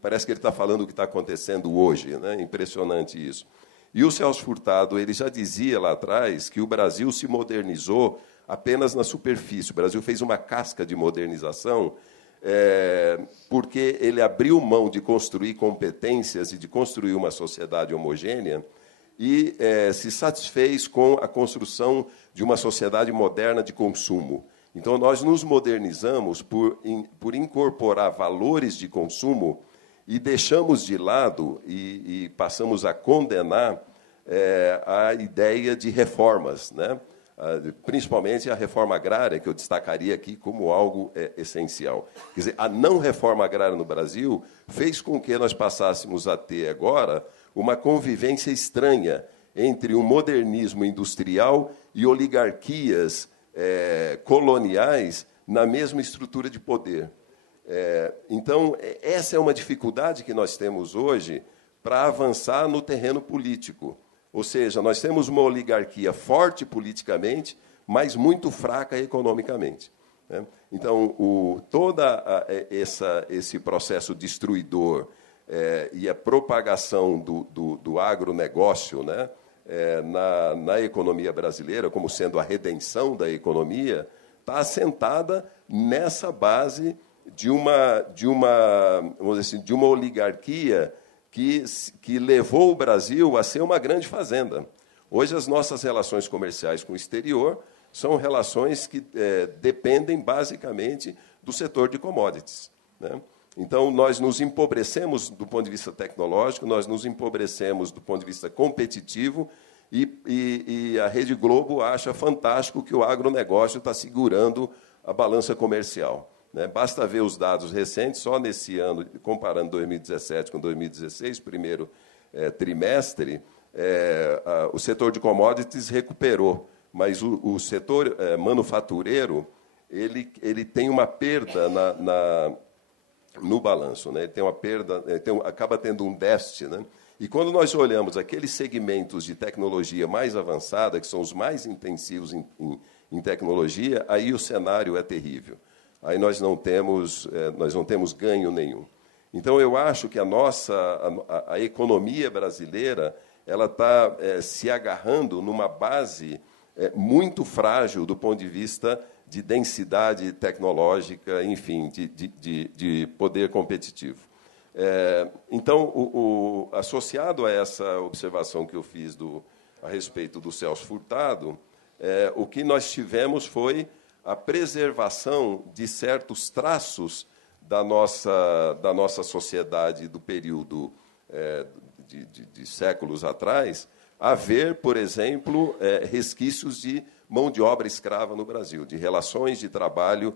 Parece que ele está falando o que está acontecendo hoje, né? Impressionante isso. E o Celso Furtado ele já dizia lá atrás que o Brasil se modernizou apenas na superfície. O Brasil fez uma casca de modernização porque ele abriu mão de construir competências e de construir uma sociedade homogênea e se satisfez com a construção de uma sociedade moderna de consumo. Então, nós nos modernizamos por incorporar valores de consumo e deixamos de lado e passamos a condenar a ideia de reformas, né? Principalmente a reforma agrária, que eu destacaria aqui como algo essencial. Quer dizer, a não reforma agrária no Brasil fez com que nós passássemos a ter agora uma convivência estranha entre um modernismo industrial e oligarquias coloniais na mesma estrutura de poder. Então, essa é uma dificuldade que nós temos hoje para avançar no terreno político. Ou seja, nós temos uma oligarquia forte politicamente, mas muito fraca economicamente, né? Então, todo esse processo destruidor e a propagação do agronegócio, né, na economia brasileira, como sendo a redenção da economia, está assentada nessa base de uma vamos dizer assim, de uma oligarquia que levou o Brasil a ser uma grande fazenda. Hoje, as nossas relações comerciais com o exterior são relações que dependem, basicamente, do setor de commodities, né? Então, nós nos empobrecemos do ponto de vista tecnológico, nós nos empobrecemos do ponto de vista competitivo, e a Rede Globo acha fantástico que o agronegócio está segurando a balança comercial, né? Basta ver os dados recentes, só nesse ano, comparando 2017 com 2016, primeiro trimestre, o setor de commodities recuperou, mas o setor manufatureiro ele tem uma perda no balanço, né? Ele tem uma perda, acaba tendo um déficit, né? E quando nós olhamos aqueles segmentos de tecnologia mais avançada, que são os mais intensivos em tecnologia, aí o cenário é terrível. Aí nós não temos ganho nenhum. Então, eu acho que a economia brasileira ela está se agarrando numa base muito frágil do ponto de vista de densidade tecnológica, enfim, de poder competitivo. Então, associado a essa observação que eu fiz a respeito do Celso Furtado, o que nós tivemos foi a preservação de certos traços da nossa sociedade do período de séculos atrás, haver, por exemplo, resquícios de mão de obra escrava no Brasil, de relações de trabalho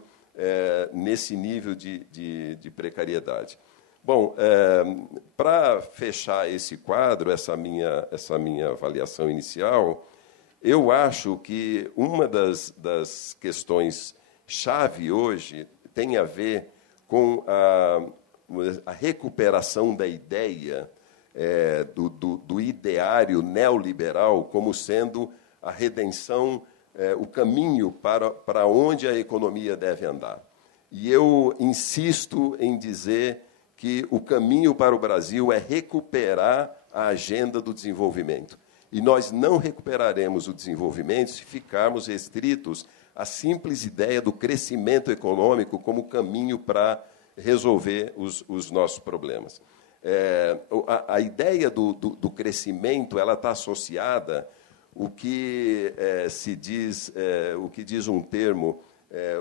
nesse nível de precariedade. Bom, para fechar esse quadro, essa minha avaliação inicial, eu acho que uma das questões-chave hoje tem a ver com a recuperação da ideia do ideário neoliberal como sendo a redenção, o caminho para onde a economia deve andar. E eu insisto em dizer que o caminho para o Brasil é recuperar a agenda do desenvolvimento. E nós não recuperaremos o desenvolvimento se ficarmos restritos à simples ideia do crescimento econômico como caminho para resolver os nossos problemas. A ideia do crescimento ela está associada o que se diz, o que diz um termo,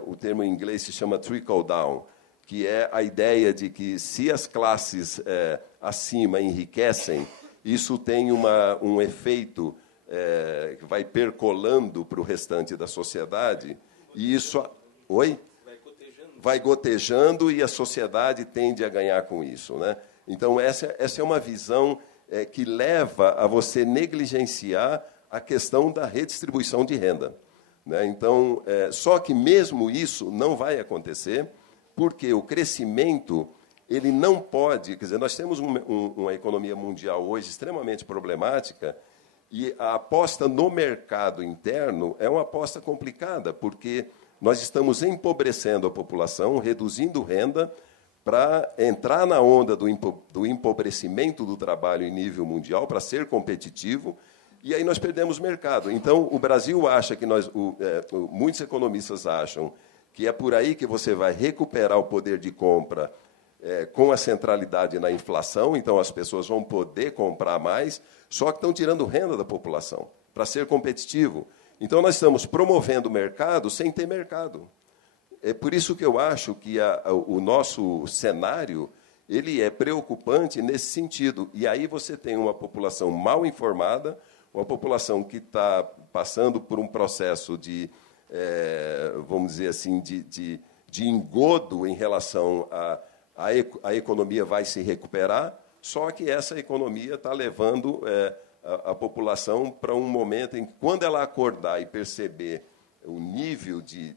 o termo em inglês se chama trickle down, que é a ideia de que se as classes acima enriquecem, isso tem um efeito que vai percolando para o restante da sociedade, e isso... Oi? Vai gotejando e a sociedade tende a ganhar com isso, né? Então, essa é uma visão que leva a você negligenciar a questão da redistribuição de renda. né? Então, só que mesmo isso não vai acontecer, porque o crescimento ele não pode... Quer dizer, nós temos uma economia mundial hoje extremamente problemática e a aposta no mercado interno é uma aposta complicada, porque nós estamos empobrecendo a população, reduzindo renda, para entrar na onda do empobrecimento do trabalho em nível mundial, para ser competitivo, e aí nós perdemos mercado. Então, o Brasil acha que muitos economistas acham que é por aí que você vai recuperar o poder de compra com a centralidade na inflação, então as pessoas vão poder comprar mais, só que estão tirando renda da população para ser competitivo. Então, nós estamos promovendo o mercado sem ter mercado. É por isso que eu acho que o nosso cenário ele é preocupante nesse sentido. E aí você tem uma população mal informada, uma população que está passando por um processo de, vamos dizer assim, de engodo em relação a economia vai se recuperar, só que essa economia está levando a população para um momento em que, quando ela acordar e perceber o nível de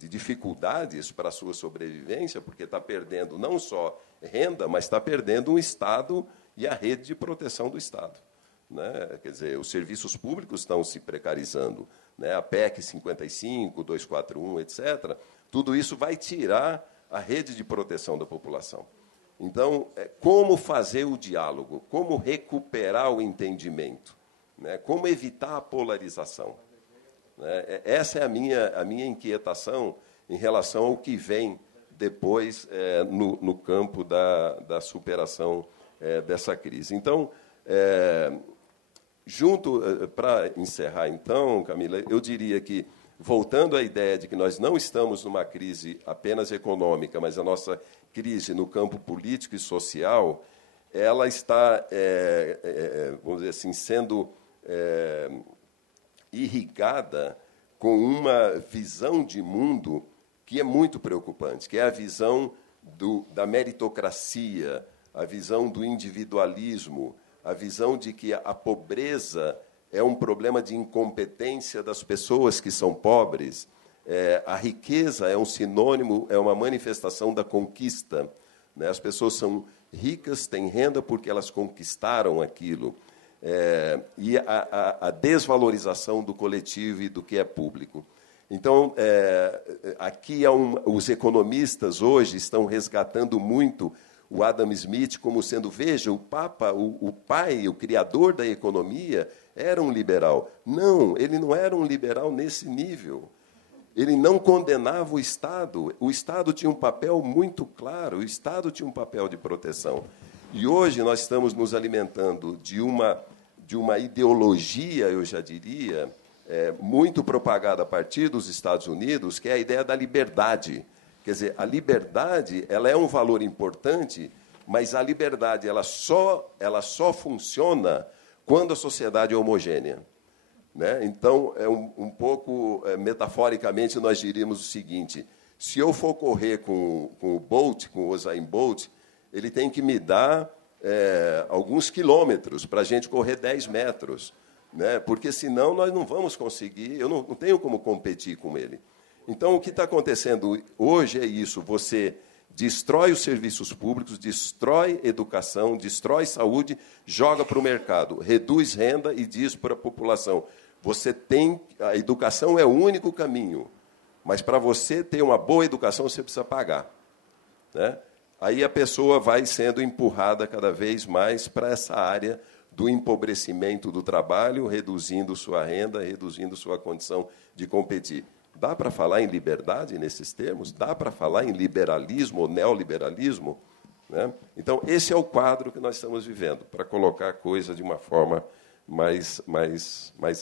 dificuldades para a sua sobrevivência, porque está perdendo não só renda, mas está perdendo um Estado e a rede de proteção do Estado, né? Quer dizer, os serviços públicos estão se precarizando, né? A PEC 55, 241, etc., tudo isso vai tirar a rede de proteção da população. Então, como fazer o diálogo? Como recuperar o entendimento? Né? Como evitar a polarização? Essa é a minha inquietação em relação ao que vem depois no campo da superação dessa crise. Então, para encerrar, então, Camila, eu diria que, voltando à ideia de que nós não estamos numa crise apenas econômica, mas a nossa crise no campo político e social, ela está, vamos dizer assim, sendo irrigada com uma visão de mundo que é muito preocupante, que é a visão da meritocracia, a visão do individualismo, a visão de que a pobreza é um problema de incompetência das pessoas que são pobres, a riqueza é um sinônimo, é uma manifestação da conquista, né? As pessoas são ricas, têm renda porque elas conquistaram aquilo. E a desvalorização do coletivo e do que é público. Então, aqui os economistas hoje estão resgatando muito o Adam Smith como sendo, veja, o Papa, o pai, o criador da economia, era um liberal. Não, ele não era um liberal nesse nível. Ele não condenava o Estado. O Estado tinha um papel muito claro, o Estado tinha um papel de proteção. E hoje nós estamos nos alimentando de uma ideologia, eu já diria, muito propagada a partir dos Estados Unidos, que é a ideia da liberdade. Quer dizer, a liberdade ela é um valor importante, mas a liberdade ela só funciona quando a sociedade é homogênea, né? Então, um pouco metaforicamente, nós diríamos o seguinte: se eu for correr com o Bolt, com o Usain Bolt, ele tem que me dar alguns quilômetros para a gente correr 10 metros, né? Porque, senão, nós não vamos conseguir, eu não tenho como competir com ele. Então, o que está acontecendo hoje é isso: você destrói os serviços públicos, destrói educação, destrói saúde, joga para o mercado, reduz renda e diz para a população: a educação é o único caminho, mas para você ter uma boa educação você precisa pagar, né? Aí a pessoa vai sendo empurrada cada vez mais para essa área do empobrecimento do trabalho, reduzindo sua renda, reduzindo sua condição de competir. Dá para falar em liberdade nesses termos? Dá para falar em liberalismo ou neoliberalismo? Né? Então, esse é o quadro que nós estamos vivendo, para colocar a coisa de uma forma mais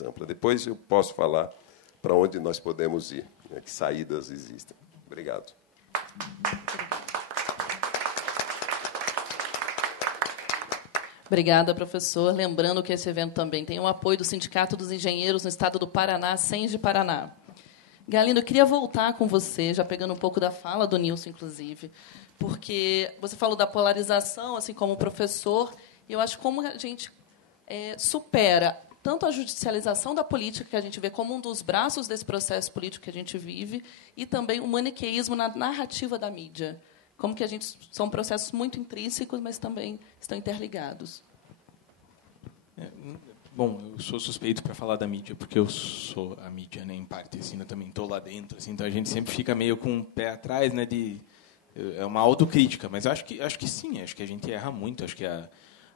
ampla. Depois eu posso falar para onde nós podemos ir, né? Que saídas existem. Obrigado. Obrigada, professor. Lembrando que esse evento também tem o apoio do Sindicato dos Engenheiros no Estado do Paraná, SENGE Paraná. Galindo, eu queria voltar com você, já pegando um pouco da fala do Nilson, inclusive, porque você falou da polarização, assim como o professor, e eu acho como a gente supera tanto a judicialização da política, que a gente vê como um dos braços desse processo político que a gente vive, e também o maniqueísmo na narrativa da mídia. Como que são processos muito intrínsecos, mas também estão interligados. Bom, eu sou suspeito para falar da mídia, porque eu sou a mídia, né, em parte, assim, eu também estou lá dentro, assim, então a gente sempre fica meio com o pé atrás, né, é uma autocrítica, mas acho que sim, acho que a gente erra muito, acho que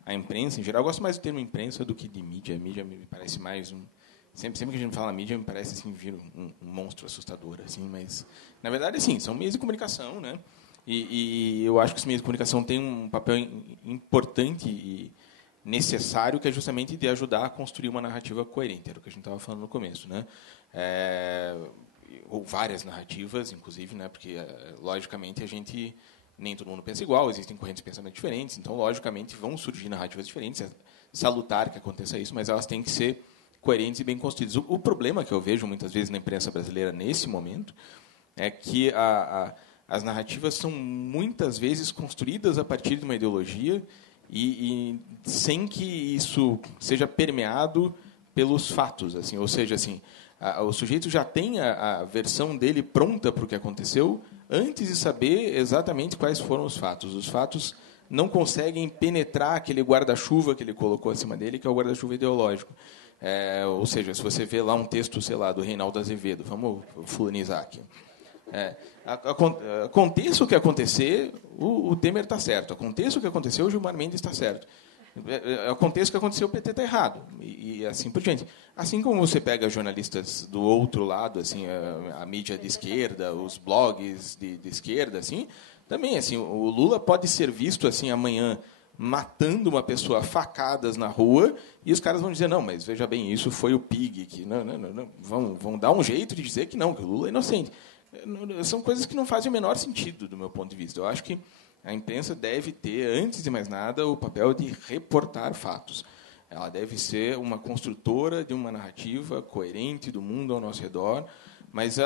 a imprensa, em geral, eu gosto mais do termo imprensa do que de mídia. A mídia me parece mais sempre que a gente fala mídia, me parece assim, vir um monstro assustador, assim, mas na verdade, sim, são meios de comunicação, né? E eu acho que os meios de comunicação têm um papel importante e necessário, que é justamente de ajudar a construir uma narrativa coerente, era o que a gente estava falando no começo, né? Ou várias narrativas, inclusive, né? Porque logicamente nem todo mundo pensa igual, existem correntes de pensamento diferentes, então logicamente vão surgir narrativas diferentes. É salutar que aconteça isso, mas elas têm que ser coerentes e bem construídas. O problema que eu vejo muitas vezes na imprensa brasileira nesse momento é que as narrativas são muitas vezes construídas a partir de uma ideologia e sem que isso seja permeado pelos fatos, assim, ou seja, assim, o sujeito já tem a versão dele pronta para o que aconteceu antes de saber exatamente quais foram os fatos. Os fatos não conseguem penetrar aquele guarda-chuva que ele colocou acima dele, que é o guarda-chuva ideológico. Ou seja, se você vê lá um texto, sei lá, do Reinaldo Azevedo, vamos fulanizar aqui. Aconteça o que acontecer, o Temer está certo. Aconteça o que aconteceu, o Gilmar Mendes está certo. Aconteça o que aconteceu, o PT está errado. E assim por diante. Assim como você pega jornalistas do outro lado, assim, a mídia de esquerda, os blogs de esquerda, assim, também, assim, o Lula pode ser visto assim amanhã matando uma pessoa a facadas na rua, e os caras vão dizer, não, mas veja bem, isso foi o PIG, que não. Vão dar um jeito de dizer que não, que o Lula é inocente. São coisas que não fazem o menor sentido, do meu ponto de vista. Eu acho que a imprensa deve ter, antes de mais nada, o papel de reportar fatos. Ela deve ser uma construtora de uma narrativa coerente do mundo ao nosso redor, mas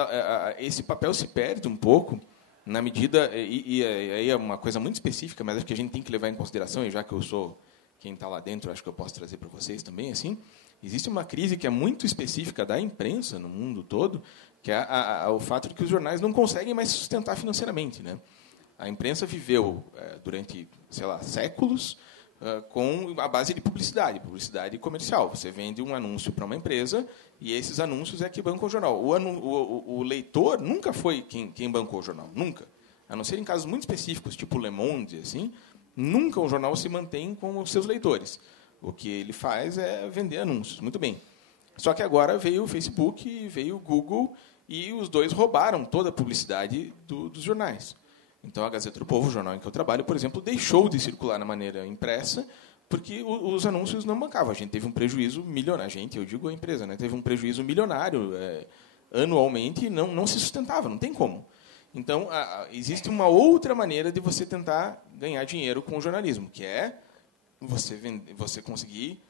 esse papel se perde um pouco na medida, e aí é uma coisa muito específica, mas acho que a gente tem que levar em consideração, e já que eu sou quem está lá dentro, acho que eu posso trazer para vocês também, assim, existe uma crise que é muito específica da imprensa no mundo todo, que é o fato de que os jornais não conseguem mais se sustentar financeiramente, né? A imprensa viveu durante, sei lá, séculos com a base de publicidade comercial. Você vende um anúncio para uma empresa e esses anúncios é que bancam o jornal. O leitor nunca foi quem bancou o jornal, nunca. A não ser em casos muito específicos, tipo Le Monde, assim, nunca o jornal se mantém com os seus leitores. O que ele faz é vender anúncios, muito bem. Só que agora veio o Facebook, veio o Google, e os dois roubaram toda a publicidade dos jornais. Então, a Gazeta do Povo, o jornal em que eu trabalho, por exemplo, deixou de circular na maneira impressa porque os anúncios não bancavam. A gente teve um prejuízo milionário. Eu digo a empresa, né? Teve um prejuízo milionário anualmente e não se sustentava, não tem como. Então, existe uma outra maneira de você tentar ganhar dinheiro com o jornalismo, que é você conseguir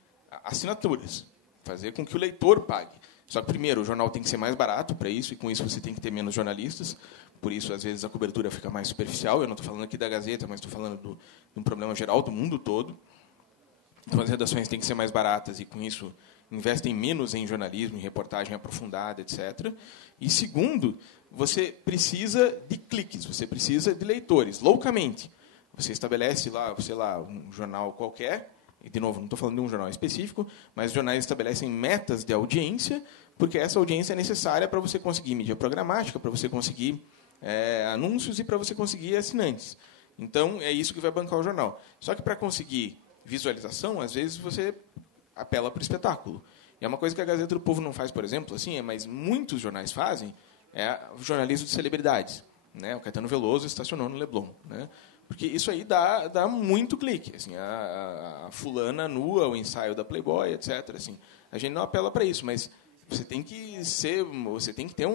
assinaturas, fazer com que o leitor pague. Só que, primeiro, o jornal tem que ser mais barato para isso, e com isso você tem que ter menos jornalistas. Por isso, às vezes, a cobertura fica mais superficial. Eu não estou falando aqui da Gazeta, mas estou falando de um problema geral do mundo todo. Então, as redações têm que ser mais baratas e, com isso, investem menos em jornalismo, em reportagem aprofundada, etc. E, segundo, você precisa de cliques, você precisa de leitores, loucamente. Você estabelece lá, sei lá, um jornal qualquer, e, de novo, não estou falando de um jornal específico, mas os jornais estabelecem metas de audiência, porque essa audiência é necessária para você conseguir mídia programática, para você conseguir anúncios e para você conseguir assinantes. Então, é isso que vai bancar o jornal. Só que, para conseguir visualização, às vezes, você apela para o espetáculo. E é uma coisa que a Gazeta do Povo não faz, por exemplo, assim, mas muitos jornais fazem, é o jornalismo de celebridades. Né? O Caetano Veloso estacionou no Leblon. Né? Porque isso aí dá muito clique. Assim, a fulana nua, o ensaio da Playboy, etc. Assim, a gente não apela para isso, mas você tem que ter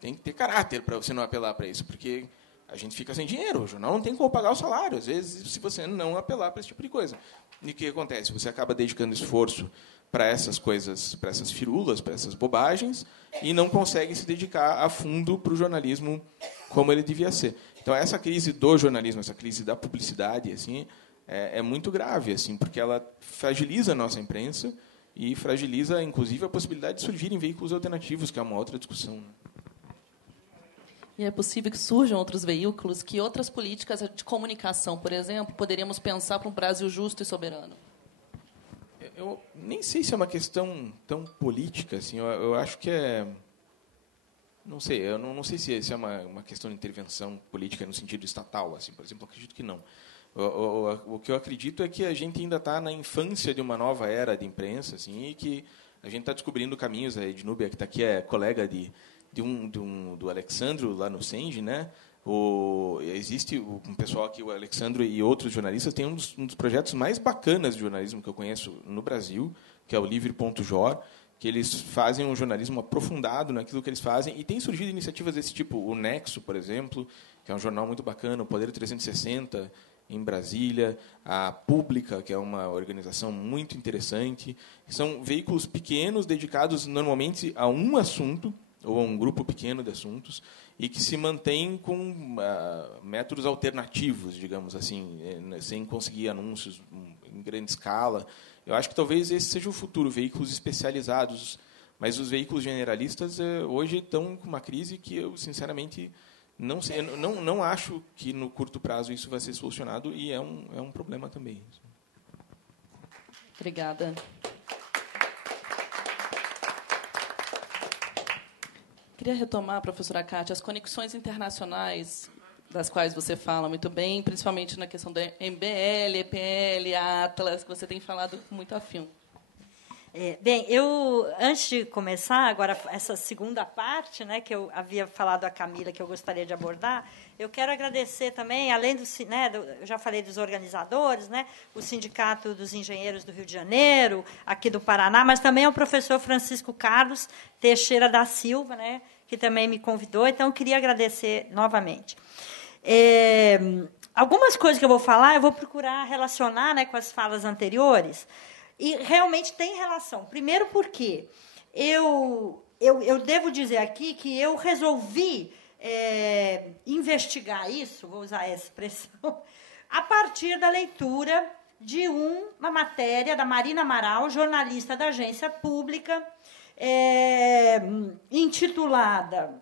tem que ter caráter para você não apelar para isso, porque a gente fica sem dinheiro, o jornal não tem como pagar o salário, às vezes, se você não apelar para esse tipo de coisa. E o que acontece? Você acaba dedicando esforço para essas coisas, para essas firulas, para essas bobagens, e não consegue se dedicar a fundo para o jornalismo como ele devia ser. Então, essa crise do jornalismo, essa crise da publicidade, assim, é muito grave, assim, porque ela fragiliza a nossa imprensa e fragiliza, inclusive, a possibilidade de surgirem veículos alternativos, que é uma outra discussão, né? E é possível que surjam outros veículos, que outras políticas de comunicação, por exemplo, poderíamos pensar para um Brasil justo e soberano? Eu nem sei se é uma questão tão política, assim. Eu acho que é... Não sei, eu não sei se é uma questão de intervenção política no sentido estatal, assim, por exemplo. Eu acredito que não. O que eu acredito é que a gente ainda está na infância de uma nova era de imprensa, assim, e que a gente está descobrindo caminhos. A Ednúbia, que está aqui, é colega do Alexandro, lá no Senge, né? Existe um pessoal aqui, o Alexandro e outros jornalistas, tem um dos projetos mais bacanas de jornalismo que eu conheço no Brasil, que é o Livre.jor, que eles fazem um jornalismo aprofundado naquilo que eles fazem, e tem surgido iniciativas desse tipo. O Nexo, por exemplo, que é um jornal muito bacana, o Poder 360, em Brasília, a Pública, que é uma organização muito interessante. São veículos pequenos, dedicados normalmente a um assunto, ou a um grupo pequeno de assuntos, e que se mantém com métodos alternativos, digamos assim, sem conseguir anúncios em grande escala. Eu acho que talvez esse seja o futuro, veículos especializados. Mas os veículos generalistas hoje estão com uma crise que eu, sinceramente, não sei, não acho que no curto prazo isso vai ser solucionado, e é um problema também. Obrigada. Queria retomar, professora Kátia, as conexões internacionais das quais você fala muito bem, principalmente na questão da MBL, EPL, Atlas, que você tem falado com muito afinco. Bem, eu, antes de começar, agora, essa segunda parte, né, que eu havia falado à Camila, que eu gostaria de abordar, eu quero agradecer também, além eu já falei dos organizadores, né, o Sindicato dos Engenheiros do Rio de Janeiro, aqui do Paraná, mas também ao professor Francisco Carlos Teixeira da Silva, né, que também me convidou, então eu queria agradecer novamente. Algumas coisas que eu vou falar, eu vou procurar relacionar, né, com as falas anteriores, e realmente tem relação. Primeiro porque eu devo dizer aqui que eu resolvi investigar isso, vou usar essa expressão, a partir da leitura de uma matéria da Marina Amaral, jornalista da Agência Pública, intitulada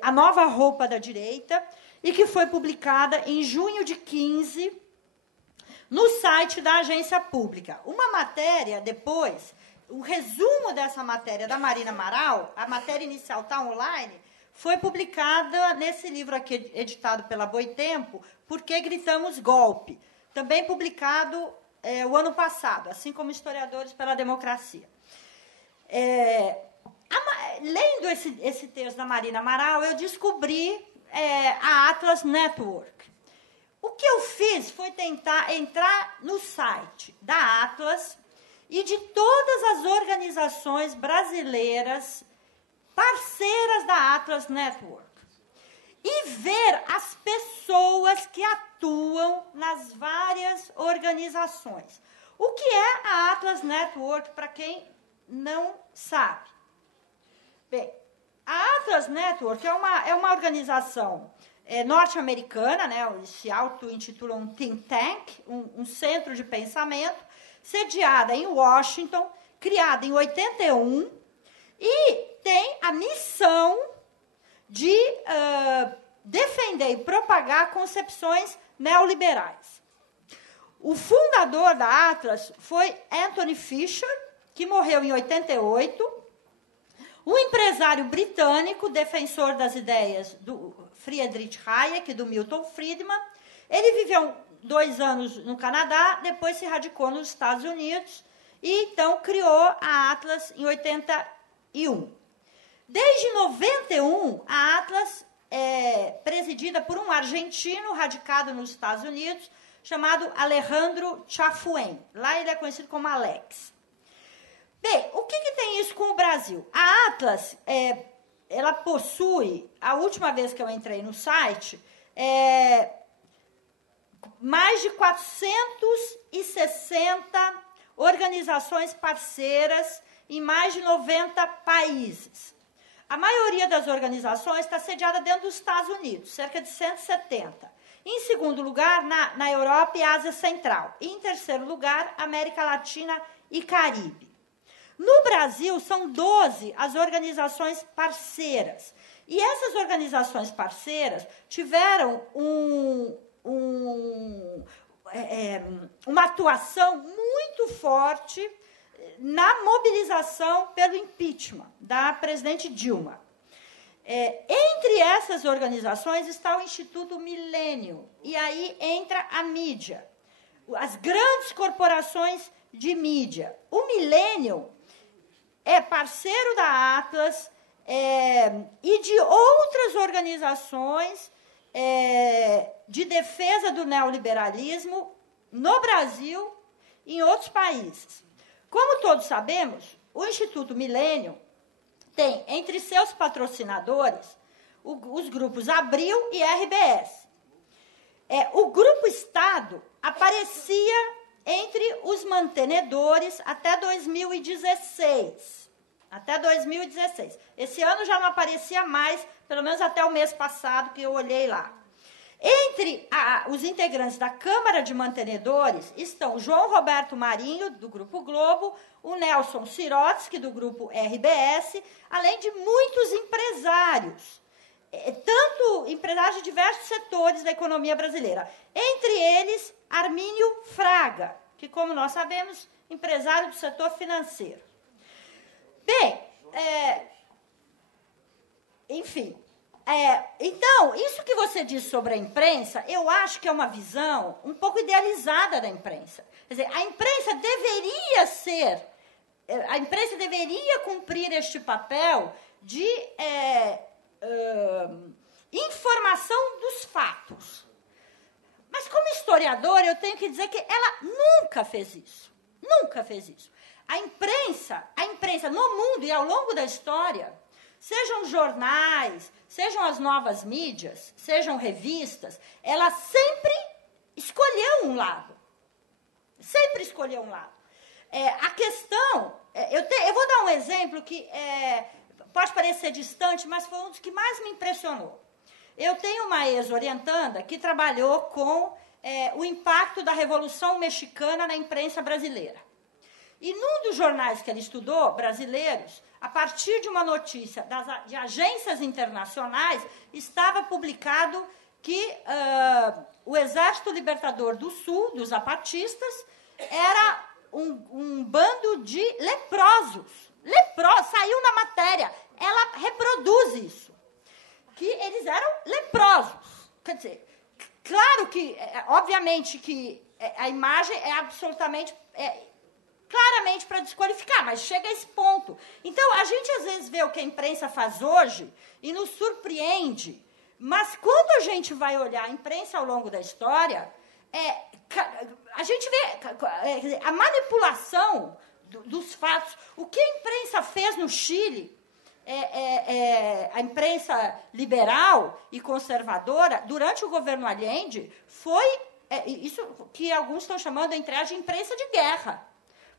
A Nova Roupa da Direita, e que foi publicada em junho de 15, no site da Agência Pública. Uma matéria, depois, o resumo dessa matéria da Marina Amaral, a matéria inicial está online, foi publicada nesse livro aqui, editado pela Boitempo, Por que Gritamos Golpe? Também publicado o ano passado, assim como Historiadores pela Democracia. Lendo esse texto da Marina Amaral, eu descobri a Atlas Network. O que eu fiz foi tentar entrar no site da Atlas e de todas as organizações brasileiras parceiras da Atlas Network e ver as pessoas que atuam nas várias organizações. O que é a Atlas Network, para quem não sabe? Bem, a Atlas Network é uma organização norte-americana, né, se auto-intitula um think tank, um centro de pensamento, sediada em Washington, criada em 81, e tem a missão de defender e propagar concepções neoliberais. O fundador da Atlas foi Anthony Fisher, que morreu em 88, um empresário britânico, defensor das ideias do Friedrich Hayek, do Milton Friedman. Ele viveu 2 anos no Canadá, depois se radicou nos Estados Unidos e, então, criou a Atlas em 81. Desde 91, a Atlas é presidida por um argentino radicado nos Estados Unidos, chamado Alejandro Chafuen. Lá ele é conhecido como Alex. Bem, o que tem isso com o Brasil? A Atlas, ela possui, a última vez que eu entrei no site, mais de 460 organizações parceiras em mais de 90 países. A maioria das organizações está sediada dentro dos Estados Unidos, cerca de 170. Em segundo lugar, na Europa e Ásia Central. E em terceiro lugar, América Latina e Caribe. No Brasil, são 12 as organizações parceiras. E essas organizações parceiras tiveram uma atuação muito forte na mobilização pelo impeachment da presidente Dilma. Entre essas organizações está o Instituto Millennium, e aí entra a mídia, as grandes corporações de mídia. O Millennium é parceiro da Atlas e de outras organizações de defesa do neoliberalismo no Brasil e em outros países. Como todos sabemos, o Instituto Millennium tem entre seus patrocinadores os grupos Abril e RBS. O Grupo Estado aparecia entre os mantenedores até 2016. Até 2016. Esse ano já não aparecia mais, pelo menos até o mês passado, que eu olhei lá. Entre os integrantes da Câmara de Mantenedores estão o João Roberto Marinho, do Grupo Globo, o Nelson Sirotsky, do Grupo RBS, além de muitos empresários, tanto empresários de diversos setores da economia brasileira. Entre eles, Armínio Fraga, que, como nós sabemos, empresário do setor financeiro. Bem, enfim... então, isso que você disse sobre a imprensa, eu acho que é uma visão um pouco idealizada da imprensa. Quer dizer, a imprensa deveria cumprir este papel de informação dos fatos. Mas, como historiadora, eu tenho que dizer que ela nunca fez isso. Nunca fez isso. A imprensa no mundo e ao longo da história, sejam jornais, sejam as novas mídias, sejam revistas, ela sempre escolheu um lado. Sempre escolheu um lado. A questão... eu vou dar um exemplo que pode parecer distante, mas foi um dos que mais me impressionou. Eu tenho uma ex-orientanda que trabalhou com o impacto da Revolução Mexicana na imprensa brasileira. E num dos jornais que ela estudou, brasileiros, a partir de uma notícia de agências internacionais, estava publicado que o Exército Libertador do Sul, dos zapatistas, era um bando de leprosos. Saiu na matéria. Ela reproduz isso. Que eles eram leprosos. Quer dizer, claro que, obviamente, que a imagem é absolutamente... claramente para desqualificar, mas chega a esse ponto. Então, a gente às vezes vê o que a imprensa faz hoje e nos surpreende, mas quando a gente vai olhar a imprensa ao longo da história, a gente vê a manipulação dos fatos. O que a imprensa fez no Chile, a imprensa liberal e conservadora, durante o governo Allende, foi isso que alguns estão chamando, entre aspas, de imprensa de guerra.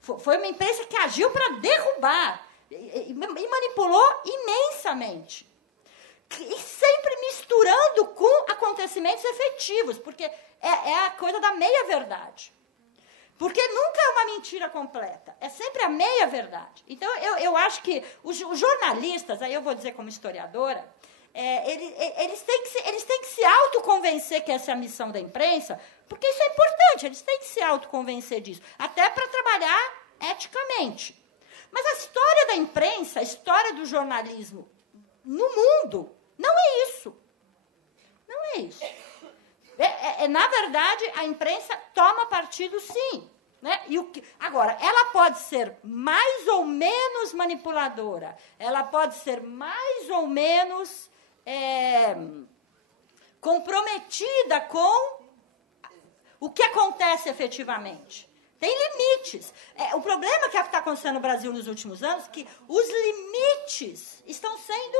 Foi uma imprensa que agiu para derrubar e manipulou imensamente. E sempre misturando com acontecimentos efetivos, porque é a coisa da meia-verdade. Porque nunca é uma mentira completa, é sempre a meia-verdade. Então, eu acho que os jornalistas, aí eu vou dizer como historiadora, eles têm que se autoconvencer que essa é a missão da imprensa, porque isso é importante, eles têm que se autoconvencer disso, até para trabalhar eticamente. Mas a história da imprensa, a história do jornalismo no mundo, não é isso. Não é isso. Na verdade, a imprensa toma partido, sim. Né? Agora, ela pode ser mais ou menos manipuladora, ela pode ser mais ou menos comprometida com o que acontece efetivamente. Tem limites. O problema que está acontecendo no Brasil nos últimos anos é que os limites estão sendo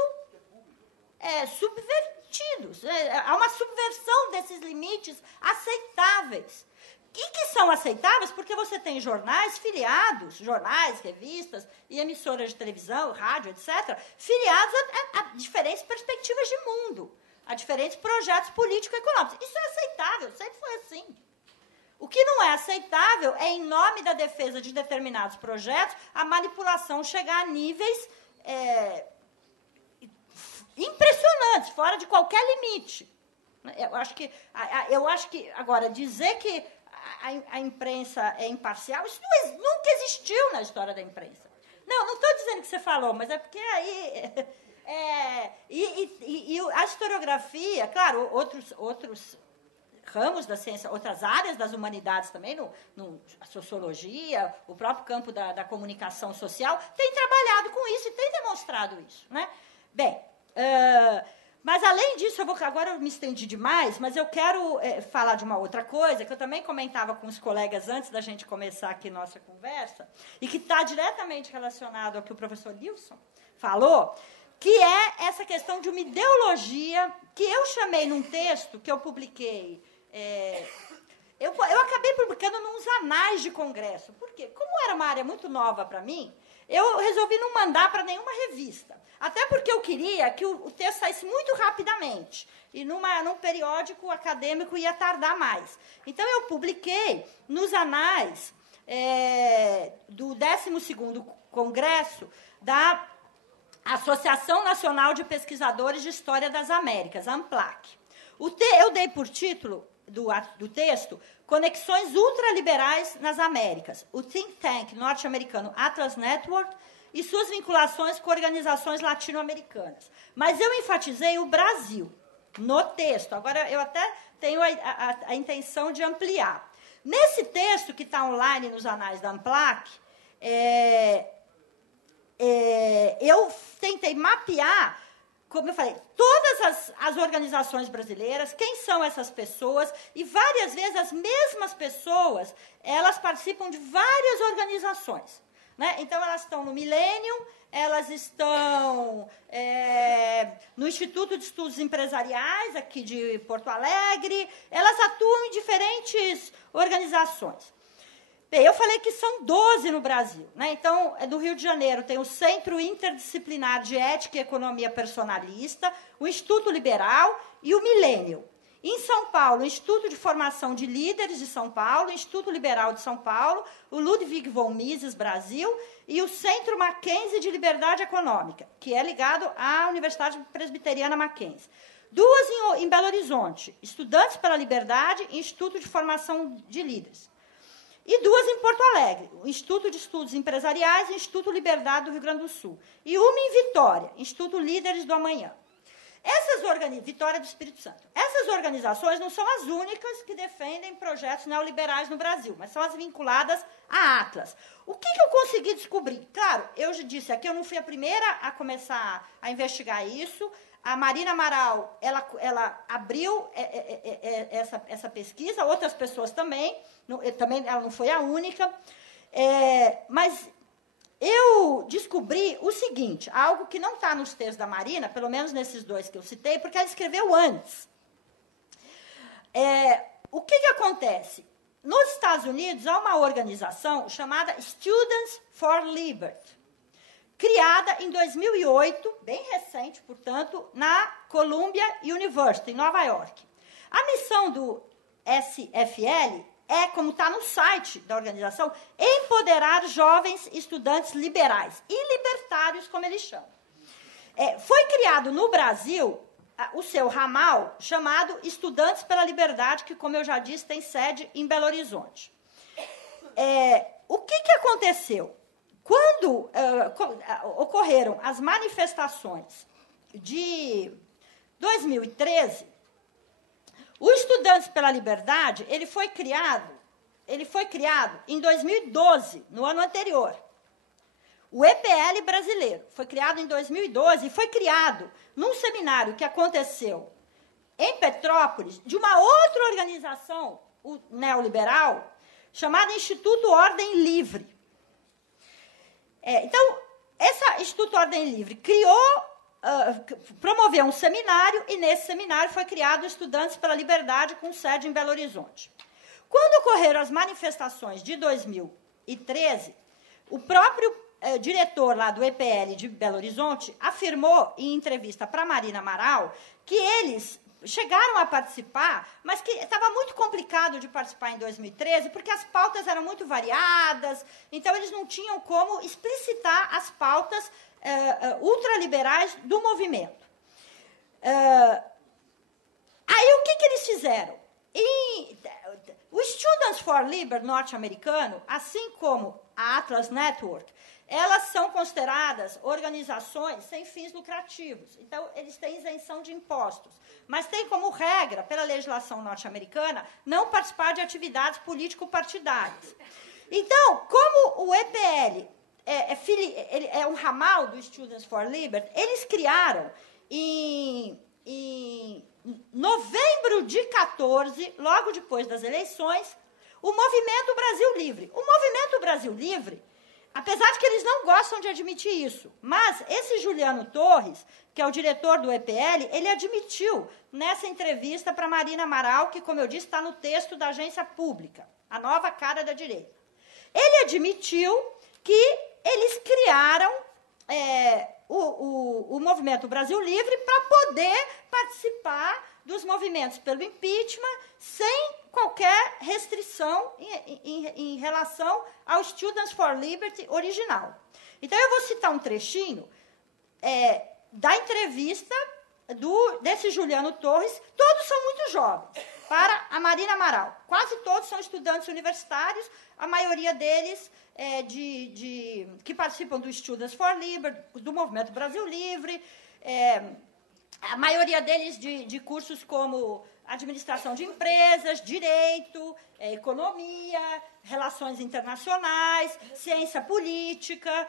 subvertidos. Há uma subversão desses limites aceitáveis. E que são aceitáveis porque você tem jornais filiados, jornais, revistas e emissoras de televisão, rádio, etc., filiados a diferentes perspectivas de mundo, a diferentes projetos político-econômicos. Isso é aceitável, sempre foi assim. O que não é aceitável é, em nome da defesa de determinados projetos, a manipulação chegar a níveis impressionantes, fora de qualquer limite. Eu acho que agora, dizer que a imprensa é imparcial, isso nunca existiu na história da imprensa. Não estou dizendo que você falou, mas é porque aí... a historiografia, claro, outros ramos da ciência, outras áreas das humanidades também, a sociologia, o próprio campo da comunicação social, tem trabalhado com isso e tem demonstrado isso. Né? Bem, mas, além disso, agora eu me estendi demais, mas eu quero falar de uma outra coisa, que eu também comentava com os colegas antes da gente começar aqui nossa conversa, e que está diretamente relacionado ao que o professor Nilson falou, que é essa questão de uma ideologia que eu chamei num texto que eu publiquei. Eu acabei publicando nos anais de congresso. Por quê? Como era uma área muito nova para mim, eu resolvi não mandar para nenhuma revista. Até porque eu queria que o texto saísse muito rapidamente. E num periódico acadêmico ia tardar mais. Então, eu publiquei nos anais do 12º Congresso da Associação Nacional de Pesquisadores de História das Américas, ANPLAC. Eu dei por título do texto Conexões Ultraliberais nas Américas, o think tank norte-americano Atlas Network e suas vinculações com organizações latino-americanas. Mas eu enfatizei o Brasil no texto. Agora, eu até tenho a intenção de ampliar. Nesse texto, que está online nos anais da ANPLAC, eu tentei mapear, como eu falei, todas as organizações brasileiras, quem são essas pessoas, e várias vezes as mesmas pessoas, elas participam de várias organizações. Né? Então, elas estão no Millennium, elas estão no Instituto de Estudos Empresariais, aqui de Porto Alegre, elas atuam em diferentes organizações. Bem, eu falei que são 12 no Brasil. Né? Então, no Rio de Janeiro tem o Centro Interdisciplinar de Ética e Economia Personalista, o Instituto Liberal e o Millennium. Em São Paulo, o Instituto de Formação de Líderes de São Paulo, o Instituto Liberal de São Paulo, o Ludwig von Mises Brasil e o Centro Mackenzie de Liberdade Econômica, que é ligado à Universidade Presbiteriana Mackenzie. 2 em Belo Horizonte, Estudantes pela Liberdade e Instituto de Formação de Líderes. E 2 em Porto Alegre, o Instituto de Estudos Empresariais e o Instituto Liberdade do Rio Grande do Sul. E uma em Vitória, Instituto Líderes do Amanhã. Vitória do Espírito Santo. Essas organizações não são as únicas que defendem projetos neoliberais no Brasil, mas são as vinculadas à Atlas. O que eu consegui descobrir? Claro, eu já disse aqui, eu não fui a primeira a começar a investigar isso. A Marina Amaral, ela abriu essa pesquisa, outras pessoas também, ela não foi a única, mas eu descobri o seguinte, algo que não está nos textos da Marina, pelo menos nesses 2 que eu citei, porque ela escreveu antes. O que acontece? Nos Estados Unidos, há uma organização chamada Students for Liberty, criada em 2008, bem recente, portanto, na Columbia University, em Nova York. A missão do SFL como está no site da organização, empoderar jovens estudantes liberais e libertários, como eles chamam. Foi criado no Brasil o seu ramal chamado Estudantes pela Liberdade, que, como eu já disse, tem sede em Belo Horizonte. O que aconteceu? Quando ocorreram as manifestações de 2013, o Estudantes pela Liberdade, ele foi criado em 2012, no ano anterior. O EPL brasileiro foi criado em 2012 e foi criado num seminário que aconteceu em Petrópolis, de uma outra organização neoliberal, chamada Instituto Ordem Livre. Então, esse Instituto Ordem Livre promoveu um seminário, e nesse seminário foi criado Estudantes pela Liberdade, com sede em Belo Horizonte. Quando ocorreram as manifestações de 2013, o próprio diretor lá do EPL de Belo Horizonte afirmou, em entrevista para Marina Amaral, que eles chegaram a participar, mas que estava muito complicado de participar em 2013, porque as pautas eram muito variadas, então eles não tinham como explicitar as pautas ultraliberais do movimento. Aí, o que eles fizeram? O Students for Liberty norte-americano, assim como a Atlas Network, elas são consideradas organizações sem fins lucrativos. Então, eles têm isenção de impostos. Mas tem como regra, pela legislação norte-americana, não participar de atividades político-partidárias. Então, como o EPL é um ramal do Students for Liberty, eles criaram, em novembro de 14, logo depois das eleições, o Movimento Brasil Livre. O Movimento Brasil Livre, apesar de que eles não gostam de admitir isso, mas esse Juliano Torres, que é o diretor do EPL, ele admitiu nessa entrevista para Marina Amaral, que, como eu disse, está no texto da Agência Pública, a nova cara da direita. Ele admitiu que eles criaram o Movimento Brasil Livre para poder participar dos movimentos pelo impeachment sem qualquer restrição em relação ao Students for Liberty original. Então, eu vou citar um trechinho da entrevista desse Juliano Torres. Todos são muito jovens, para a Marina Amaral. Quase todos são estudantes universitários, a maioria deles que participam do Students for Liberty, do Movimento Brasil Livre, a maioria deles de cursos como administração de empresas, direito, economia, relações internacionais, ciência política,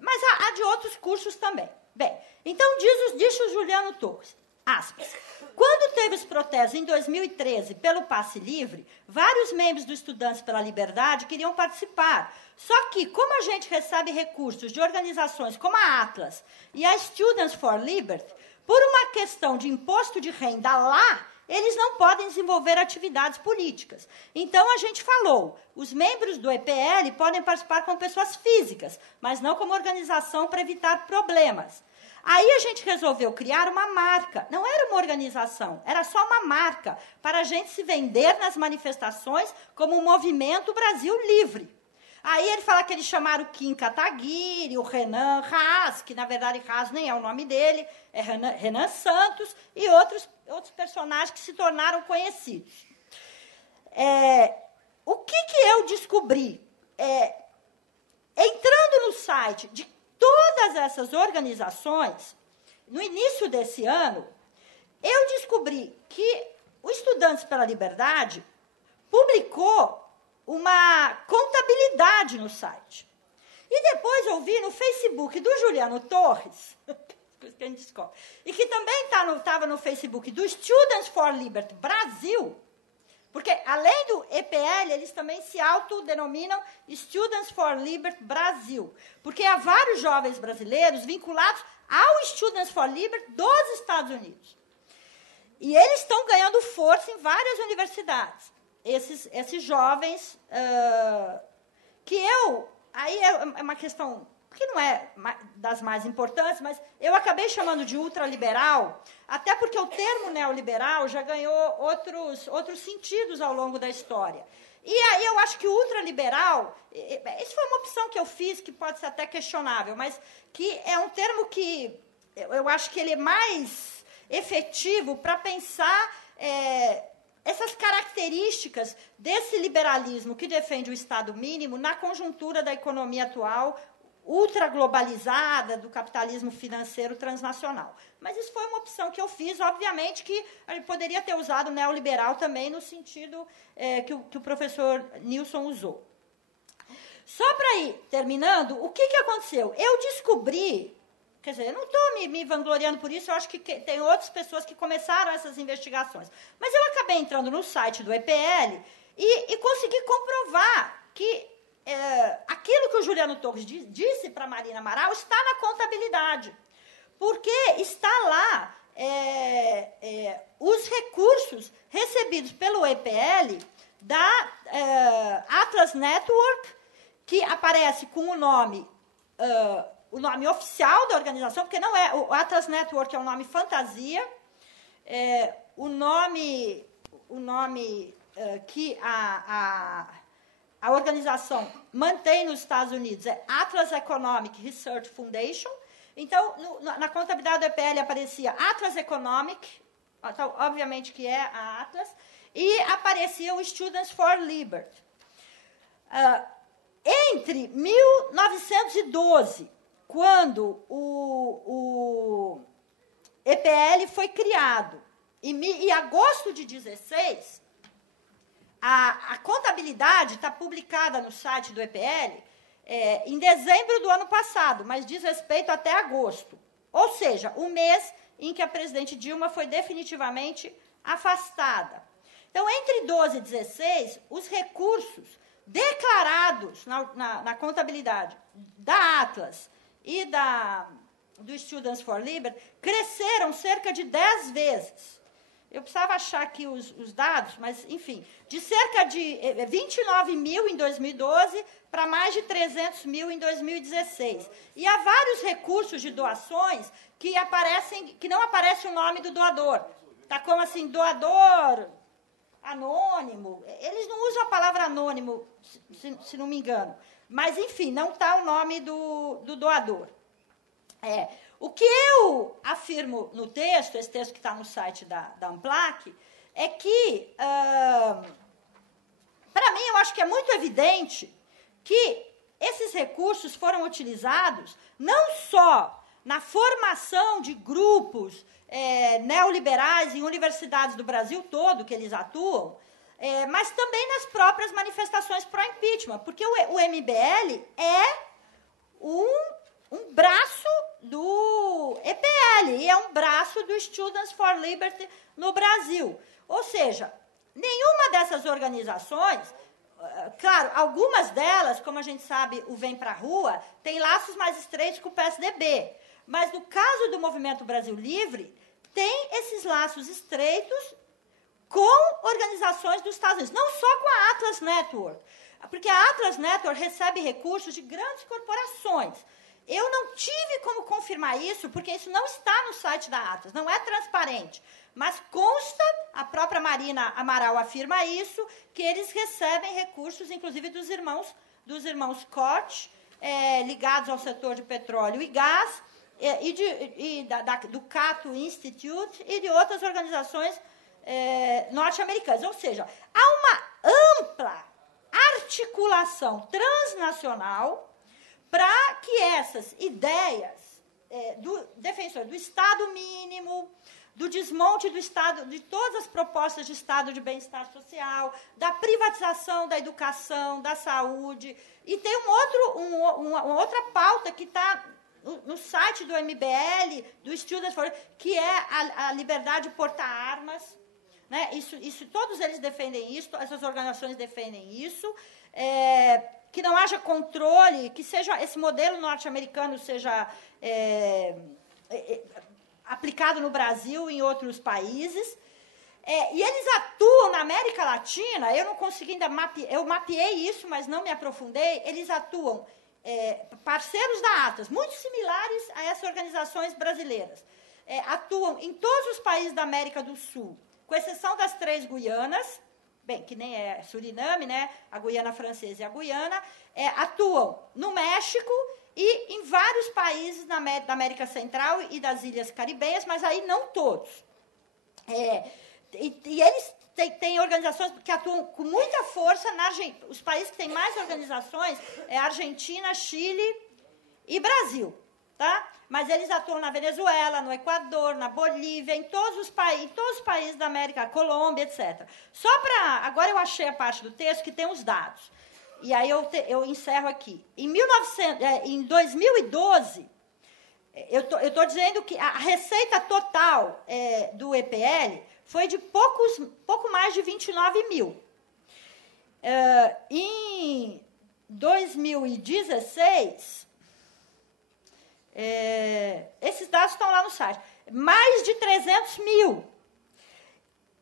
mas há de outros cursos também. Bem, então diz o Juliano Torres, aspas, quando teve os protestos em 2013 pelo passe livre, vários membros do Estudantes pela Liberdade queriam participar. Só que, como a gente recebe recursos de organizações como a Atlas e a Students for Liberty, por uma questão de imposto de renda lá, eles não podem desenvolver atividades políticas. Então, a gente falou, os membros do EPL podem participar como pessoas físicas, mas não como organização para evitar problemas. Aí a gente resolveu criar uma marca. Não era uma organização, era só uma marca, para a gente se vender nas manifestações como o Movimento Brasil Livre. Aí ele fala que eles chamaram o Kim Kataguiri, o Renan Haas, que na verdade Haas nem é o nome dele, é Renan Santos, e outros personagens que se tornaram conhecidos. O que eu descobri? Entrando no site de todas essas organizações, no início desse ano, eu descobri que o Estudantes pela Liberdade publicou uma contabilidade no site. E depois eu vi no Facebook do Juliano Torres, que a gente descobre, e que também estava no Facebook do Students for Liberty Brasil, porque, além do EPL, eles também se autodenominam Students for Liberty Brasil, porque há vários jovens brasileiros vinculados ao Students for Liberty dos Estados Unidos. E eles estão ganhando força em várias universidades. Esses jovens, aí é uma questão que não é das mais importantes, mas eu acabei chamando de ultraliberal, até porque o termo neoliberal já ganhou outros sentidos ao longo da história. E aí eu acho que o ultraliberal, isso foi uma opção que eu fiz, que pode ser até questionável, mas que é um termo que eu acho que ele é mais efetivo para pensar essas características desse liberalismo que defende o Estado mínimo na conjuntura da economia atual, ultraglobalizada, do capitalismo financeiro transnacional. Mas isso foi uma opção que eu fiz, obviamente que a gente poderia ter usado neoliberal também no sentido que o professor Nilson usou. Só para ir terminando, o que aconteceu? Eu descobri, quer dizer, eu não estou me vangloriando por isso, eu acho que tem outras pessoas que começaram essas investigações, mas eu acabei entrando no site do EPL e consegui comprovar que aquilo que o Juliano Torres disse para a Marina Amaral está na contabilidade, porque está lá os recursos recebidos pelo EPL da Atlas Network, que aparece com o nome oficial da organização, porque não é, o Atlas Network é um nome fantasia, o nome que a organização mantém nos Estados Unidos é Atlas Economic Research Foundation. Então, na contabilidade do EPL aparecia Atlas Economic, então, obviamente que é a Atlas, e aparecia o Students for Liberty. Entre 1912, quando o EPL foi criado, e agosto de 16, a contabilidade está publicada no site do EPL em dezembro do ano passado, mas diz respeito até agosto. Ou seja, o mês em que a presidente Dilma foi definitivamente afastada. Então, entre 12 e 16, os recursos declarados na contabilidade da Atlas e do Students for Liberty cresceram cerca de 10 vezes. Eu precisava achar aqui os dados, mas, enfim, de cerca de 29 mil em 2012 para mais de 300 mil em 2016. E há vários recursos de doações que não aparece o nome do doador. Está como assim, doador anônimo. Eles não usam a palavra anônimo, se não me engano. Mas, enfim, não está o nome do doador. O que eu afirmo no texto, esse texto que está no site da Amplac, é que, para mim, eu acho que é muito evidente que esses recursos foram utilizados não só na formação de grupos neoliberais em universidades do Brasil todo, que eles atuam, mas também nas próprias manifestações pró-impeachment, porque o MBL é um braço do EPL, e é um braço do Students for Liberty no Brasil. Ou seja, nenhuma dessas organizações, claro, algumas delas, como a gente sabe, o Vem Pra Rua, tem laços mais estreitos com o PSDB, mas no caso do Movimento Brasil Livre, tem esses laços estreitos com organizações dos Estados Unidos, não só com a Atlas Network, porque a Atlas Network recebe recursos de grandes corporações. Eu não tive como confirmar isso, porque isso não está no site da Atlas, não é transparente. Mas consta, a própria Marina Amaral afirma isso, que eles recebem recursos, inclusive dos irmãos Koch, ligados ao setor de petróleo e gás, do Cato Institute e de outras organizações norte-americanas. Ou seja, há uma ampla articulação transnacional para que essas ideias do defensor do Estado mínimo, do desmonte do Estado, de todas as propostas de Estado de bem-estar social, da privatização da educação, da saúde, e tem uma outra pauta que está no site do MBL, do Students for, que é a liberdade de portar armas, né? Isso, todos eles defendem isso, essas organizações defendem isso, que não haja controle, que seja esse modelo norte-americano seja aplicado no Brasil e em outros países. E eles atuam na América Latina, eu não consegui ainda eu mapeei isso, mas não me aprofundei, eles atuam, parceiros da Atlas, muito similares a essas organizações brasileiras, atuam em todos os países da América do Sul, com exceção das 3 Guianas, bem, que nem é Suriname, né? A Guiana Francesa e a Guiana, atuam no México e em vários países da América Central e das Ilhas Caribenhas, mas aí não todos. E eles têm organizações que atuam com muita força na Argentina. Os países que têm mais organizações é Argentina, Chile e Brasil, tá? Mas eles atuam na Venezuela, no Equador, na Bolívia, em todos os países da América, Colômbia, etc. Só para... Agora eu achei a parte do texto que tem os dados. E aí eu encerro aqui. Em 2012, eu estou dizendo que a receita total do EPL foi de pouco mais de 29 mil. Em 2016... esses dados estão lá no site. Mais de 300 mil.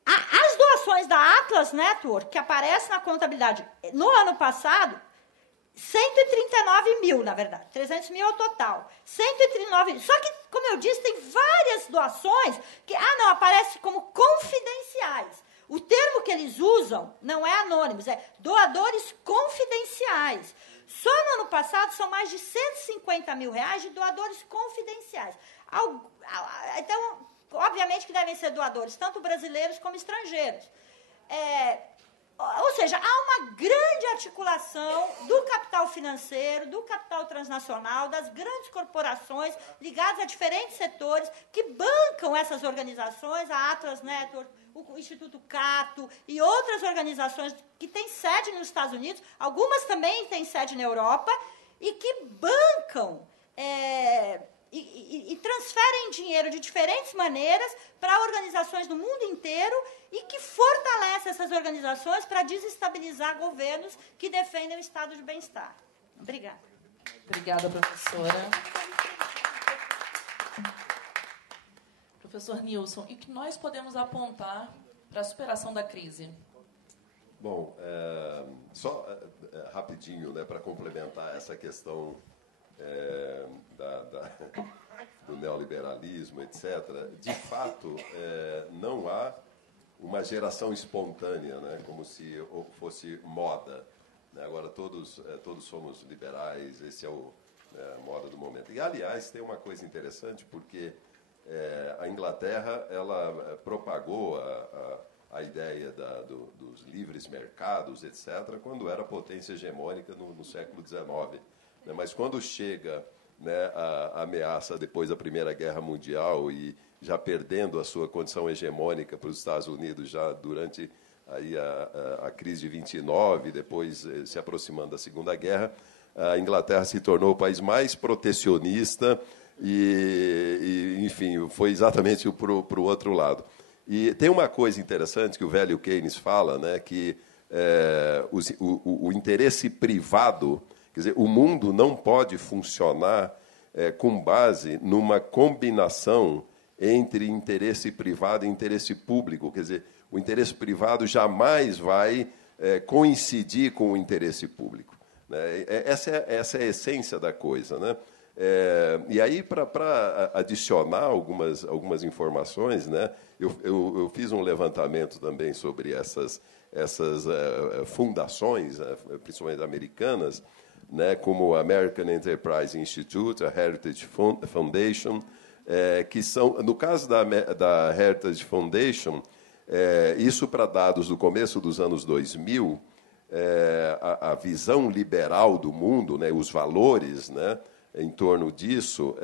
As doações da Atlas Network, que aparece na contabilidade no ano passado, 139 mil, na verdade. 300 mil é o total. 139 mil. Só que, como eu disse, tem várias doações que, aparece como confidenciais. O termo que eles usam não é anônimos, é doadores confidenciais. Só no ano passado são mais de R$150 mil de doadores confidenciais. Então, obviamente que devem ser doadores, tanto brasileiros como estrangeiros. Ou seja, há uma grande articulação do capital financeiro, do capital transnacional, das grandes corporações ligadas a diferentes setores que bancam essas organizações, a Atlas Network, o Instituto Cato e outras organizações que têm sede nos Estados Unidos, algumas também têm sede na Europa, e que bancam e transferem dinheiro de diferentes maneiras para organizações do mundo inteiro e que fortalecem essas organizações para desestabilizar governos que defendem o estado de bem-estar. Obrigada. Obrigada, professora. Professor Nilson, e o que nós podemos apontar para a superação da crise? Bom, só rapidinho, né, para complementar essa questão do neoliberalismo, etc., de fato, não há uma geração espontânea, né, como se fosse moda. Né? Agora, todos somos liberais, esse é a moda do momento. E, aliás, tem uma coisa interessante, porque a Inglaterra ela propagou a ideia dos livres mercados, etc., quando era potência hegemônica no século XIX. Né? Mas quando chega, né, a ameaça depois da Primeira Guerra Mundial e já perdendo a sua condição hegemônica para os Estados Unidos já durante aí a crise de 29, depois se aproximando da Segunda Guerra, a Inglaterra se tornou o país mais protecionista e enfim, foi exatamente para o outro lado. E tem uma coisa interessante que o velho Keynes fala, né, que o interesse privado, quer dizer, o mundo não pode funcionar com base numa combinação entre interesse privado e interesse público. Quer dizer, o interesse privado jamais vai coincidir com o interesse público. Né? Essa é a essência da coisa. Né? E aí, para adicionar algumas informações, né, eu fiz um levantamento também sobre essas fundações, principalmente americanas, né, como a American Enterprise Institute, a Heritage Foundation, que são, no caso da Heritage Foundation, isso para dados do começo dos anos 2000, a visão liberal do mundo, né, os valores, né, em torno disso,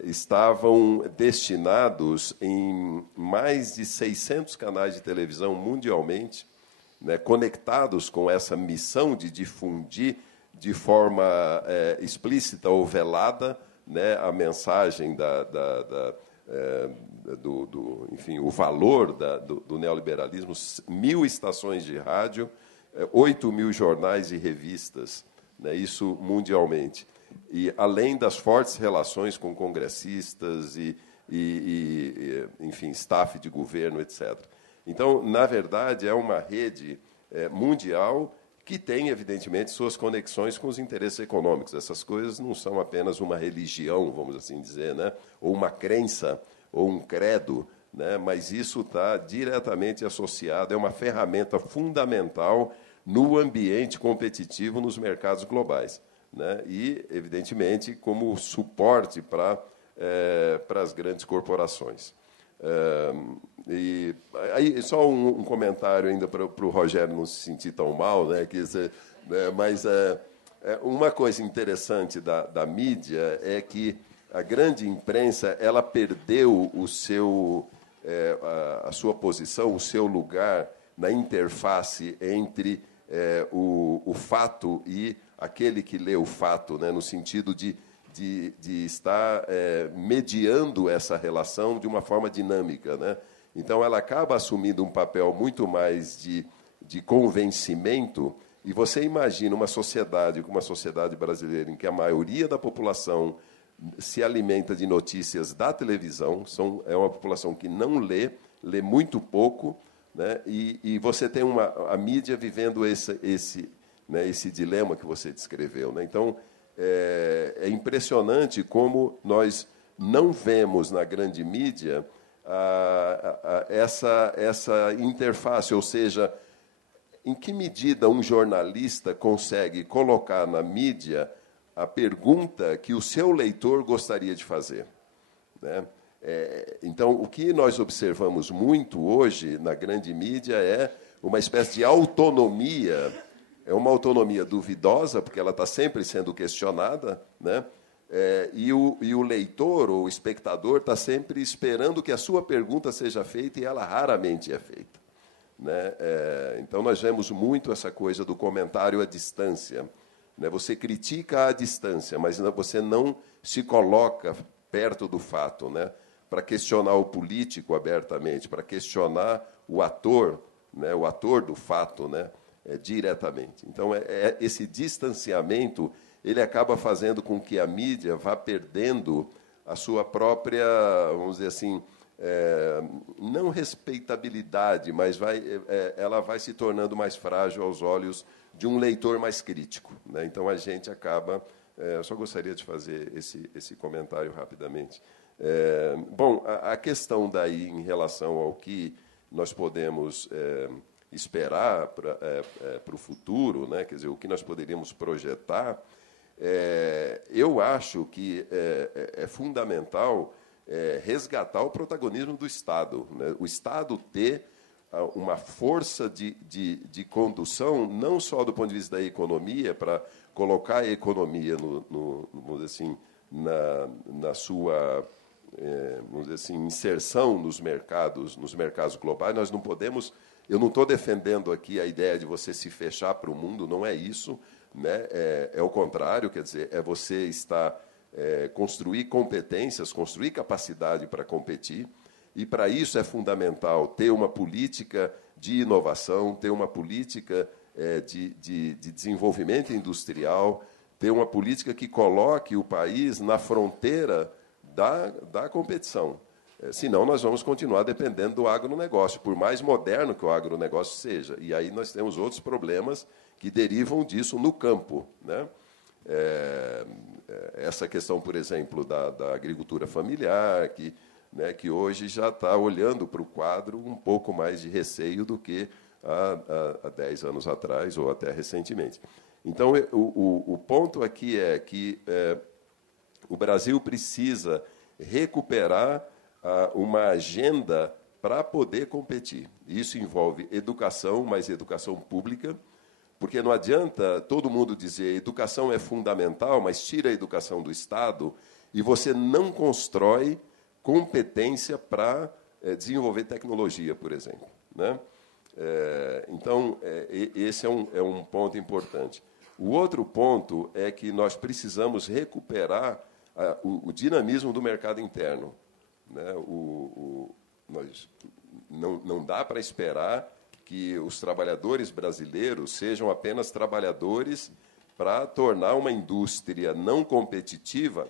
estavam destinados em mais de 600 canais de televisão mundialmente, né, conectados com essa missão de difundir de forma explícita ou velada, né, a mensagem enfim, o valor do neoliberalismo. 1.000 estações de rádio, 8.000 jornais e revistas, né, isso mundialmente. E além das fortes relações com congressistas enfim, staff de governo, etc. Então, na verdade, é uma rede mundial que tem, evidentemente, suas conexões com os interesses econômicos. Essas coisas não são apenas uma religião, vamos assim dizer, né? Ou uma crença, ou um credo, né? Mas isso está diretamente associado, é uma ferramenta fundamental no ambiente competitivo nos mercados globais. Né? E, evidentemente, como suporte para as grandes corporações. E aí, só um comentário ainda para o Rogério não se sentir tão mal, né? Mas uma coisa interessante da mídia é que a grande imprensa ela perdeu a sua posição, o seu lugar na interface entre o fato e aquele que lê o fato, né? No sentido de estar mediando essa relação de uma forma dinâmica, né? Então, ela acaba assumindo um papel muito mais de convencimento, e você imagina uma sociedade como a sociedade brasileira, em que a maioria da população se alimenta de notícias da televisão, é uma população que não lê muito pouco, né? E você tem a mídia vivendo esse dilema que você descreveu. Né? Então, é impressionante como nós não vemos na grande mídia essa interface, ou seja, em que medida um jornalista consegue colocar na mídia a pergunta que o seu leitor gostaria de fazer, né? Então, o que nós observamos muito hoje na grande mídia é uma espécie de autonomia, é uma autonomia duvidosa, porque ela está sempre sendo questionada, né? E o leitor ou o espectador está sempre esperando que a sua pergunta seja feita e ela raramente é feita, né? Então, nós vemos muito essa coisa do comentário à distância, né? Você critica à distância, mas você não se coloca perto do fato, né? Para questionar o político abertamente, para questionar o ator, né? O ator do fato, né? Diretamente. Então, esse distanciamento ele acaba fazendo com que a mídia vá perdendo a sua própria, vamos dizer assim, não respeitabilidade, mas ela vai se tornando mais frágil aos olhos de um leitor mais crítico, né? Então, a gente acaba... eu só gostaria de fazer esse comentário rapidamente. Bom, a questão daí em relação ao que nós podemos esperar para o futuro, né? Quer dizer, o que nós poderíamos projetar, eu acho que é fundamental resgatar o protagonismo do Estado, né? O Estado ter uma força de condução, não só do ponto de vista da economia, para colocar a economia vamos dizer assim, na sua vamos dizer assim, inserção nos mercados globais. Nós não podemos... Eu não estou defendendo aqui a ideia de você se fechar para o mundo, não é isso, né? É o contrário, quer dizer, é você construir competências, construir capacidade para competir, e para isso é fundamental ter uma política de inovação, ter uma política de desenvolvimento industrial, ter uma política que coloque o país na fronteira da competição. Senão, nós vamos continuar dependendo do agronegócio, por mais moderno que o agronegócio seja. E aí nós temos outros problemas que derivam disso no campo, né? Essa questão, por exemplo, da agricultura familiar, que hoje já está olhando para o quadro um pouco mais de receio do que há 10 anos atrás ou até recentemente. Então, o ponto aqui é que o Brasil precisa recuperar uma agenda para poder competir. Isso envolve educação, mas educação pública, porque não adianta todo mundo dizer educação é fundamental, mas tira a educação do Estado e você não constrói competência para desenvolver tecnologia, por exemplo, né? Então, esse é um ponto importante. O outro ponto é que nós precisamos recuperar o dinamismo do mercado interno, né? Não dá para esperar que os trabalhadores brasileiros sejam apenas trabalhadores para tornar uma indústria não competitiva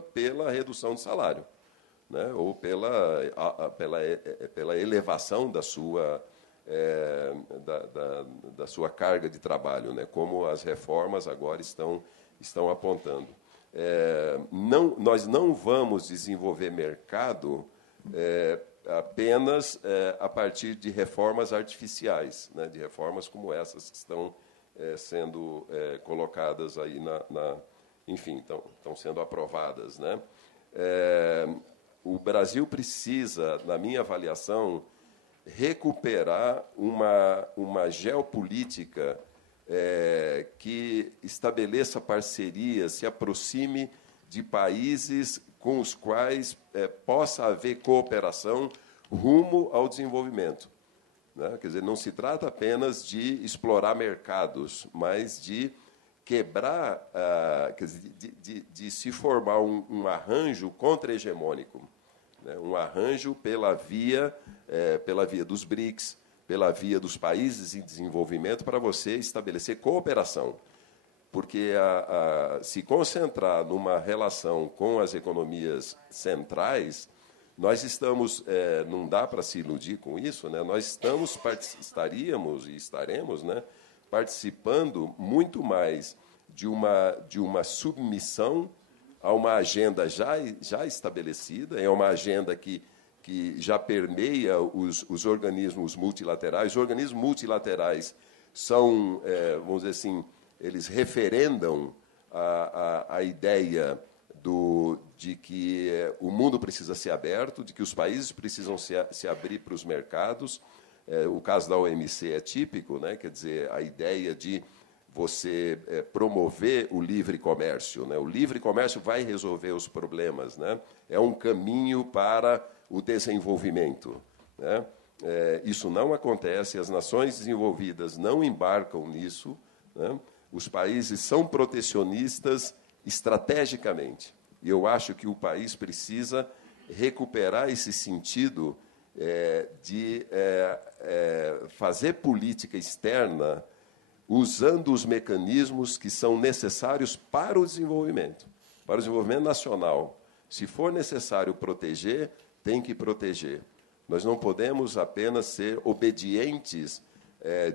pela redução de salário, né? Ou pela elevação da sua carga de trabalho, né? Como as reformas agora estão apontando. Nós não vamos desenvolver mercado apenas a partir de reformas artificiais, né? De reformas como essas que estão sendo colocadas aí enfim, estão sendo aprovadas, né? O Brasil precisa, na minha avaliação, recuperar uma geopolítica que estabeleça parcerias, se aproxime de países com os quais possa haver cooperação rumo ao desenvolvimento, né? Quer dizer, não se trata apenas de explorar mercados, mas de quebrar, quer dizer, de se formar um arranjo contra-hegemônico, né? Um arranjo pela via dos BRICS, pela via dos países em desenvolvimento, para você estabelecer cooperação. Porque se concentrar numa relação com as economias centrais, nós estamos, não dá para se iludir com isso, né? Nós estaríamos e estaremos, né, participando muito mais de uma submissão a uma agenda já estabelecida, é uma agenda que que já permeia os organismos multilaterais. Os organismos multilaterais são, vamos dizer assim, eles referendam a ideia de que o mundo precisa ser aberto, de que os países precisam se abrir para os mercados. O caso da OMC é típico, né? Quer dizer, a ideia de você promover o livre comércio, né? O livre comércio vai resolver os problemas, né? É um caminho para o desenvolvimento, né? Isso não acontece, as nações desenvolvidas não embarcam nisso, né? Os países são protecionistas estrategicamente. E eu acho que o país precisa recuperar esse sentido de fazer política externa usando os mecanismos que são necessários para o desenvolvimento nacional. Se for necessário proteger, tem que proteger. Nós não podemos apenas ser obedientes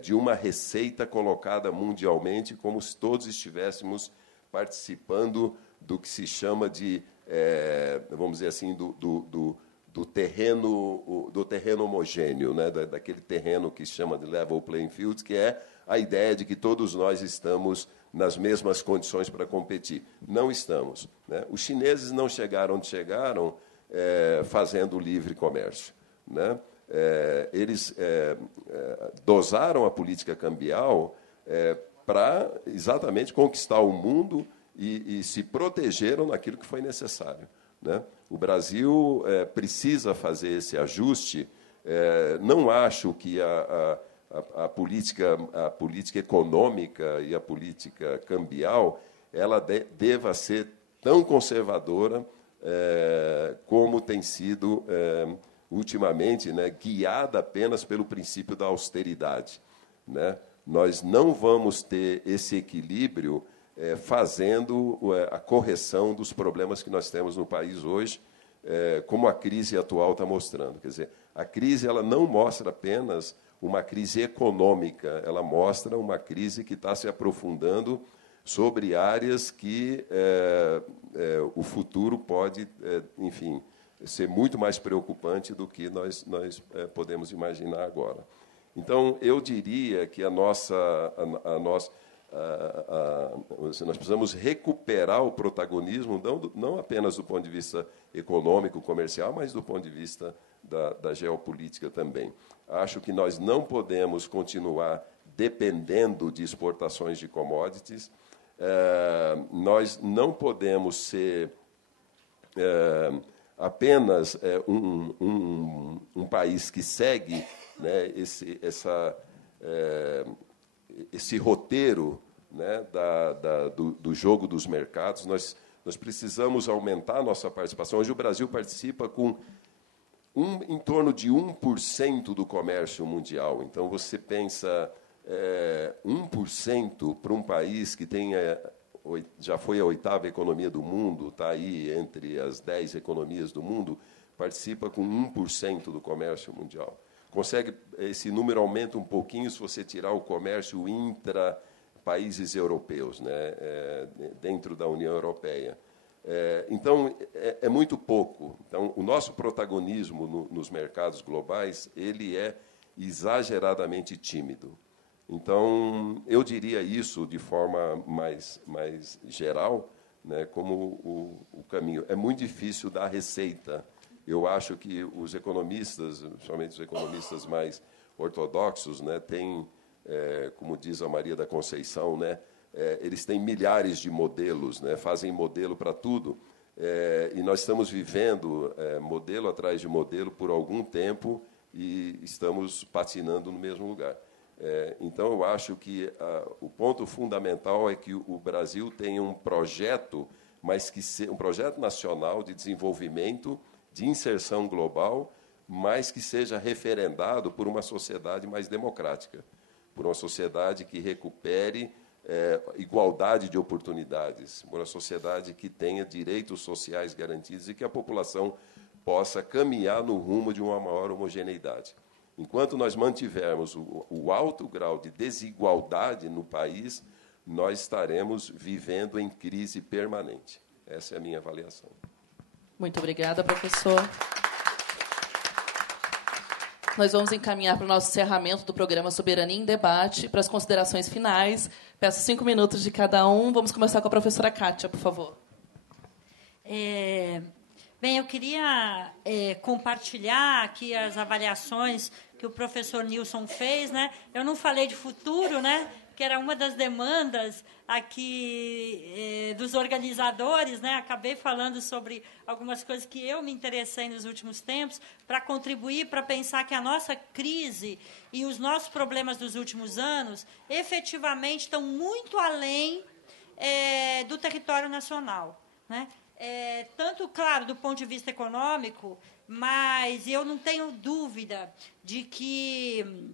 de uma receita colocada mundialmente, como se todos estivéssemos participando do que se chama de, vamos dizer assim, do terreno homogêneo, né? Daquele terreno que se chama de level playing field, que é a ideia de que todos nós estamos nas mesmas condições para competir. Não estamos, né? Os chineses não chegaram onde chegaram fazendo livre comércio, né? Eles dosaram a política cambial para exatamente conquistar o mundo e se protegeram naquilo que foi necessário, né? O Brasil precisa fazer esse ajuste. Não acho que a política econômica e a política cambial ela deva ser tão conservadora como tem sido ultimamente, né, guiada apenas pelo princípio da austeridade, né? Nós não vamos ter esse equilíbrio fazendo a correção dos problemas que nós temos no país hoje, como a crise atual está mostrando. Quer dizer, a crise ela não mostra apenas uma crise econômica, ela mostra uma crise que está se aprofundando sobre áreas que o futuro pode, enfim, ser muito mais preocupante do que nós podemos imaginar agora. Então, eu diria que nós precisamos recuperar o protagonismo, não apenas do ponto de vista econômico, comercial, mas do ponto de vista da geopolítica também. Acho que nós não podemos continuar dependendo de exportações de commodities. Nós não podemos ser apenas um país que segue, né, esse roteiro, né, do jogo dos mercados. Nós precisamos aumentar a nossa participação. Hoje o Brasil participa com em torno de 1% do comércio mundial. Então, você pensa 1% para um país que já foi a 8ª economia do mundo, está aí entre as 10 economias do mundo, participa com 1% do comércio mundial. Esse número aumenta um pouquinho se você tirar o comércio intra-países europeus, né, dentro da União Europeia. Então, é muito pouco. Então, o nosso protagonismo nos mercados globais ele é exageradamente tímido. Então, eu diria isso de forma mais geral, né, como o caminho. É muito difícil dar receita. Eu acho que os economistas, principalmente os economistas mais ortodoxos, né, têm, como diz a Maria da Conceição, né, eles têm milhares de modelos, né, fazem modelo para tudo, e nós estamos vivendo modelo atrás de modelo por algum tempo e estamos patinando no mesmo lugar. Então, eu acho que o ponto fundamental é que o Brasil tenha um projeto, mas um projeto nacional de desenvolvimento, de inserção global, mas que seja referendado por uma sociedade mais democrática, por uma sociedade que recupere igualdade de oportunidades, por uma sociedade que tenha direitos sociais garantidos e que a população possa caminhar no rumo de uma maior homogeneidade. Enquanto nós mantivermos o alto grau de desigualdade no país, nós estaremos vivendo em crise permanente. Essa é a minha avaliação. Muito obrigada, professor. nós vamos encaminhar para o nosso encerramento do programa Soberania em Debate, para as considerações finais. Peço 5 minutos de cada um. Vamos começar com a professora Kátia, por favor. Bem, eu queria compartilhar aqui as avaliações que o professor Nilson fez, né? Eu não falei de futuro, né? Que era uma das demandas aqui dos organizadores, né? Acabei falando sobre algumas coisas que eu me interessei nos últimos tempos para contribuir para pensar que a nossa crise e os nossos problemas dos últimos anos efetivamente estão muito além do território nacional, né? Tanto, claro, do ponto de vista econômico, mas eu não tenho dúvida de que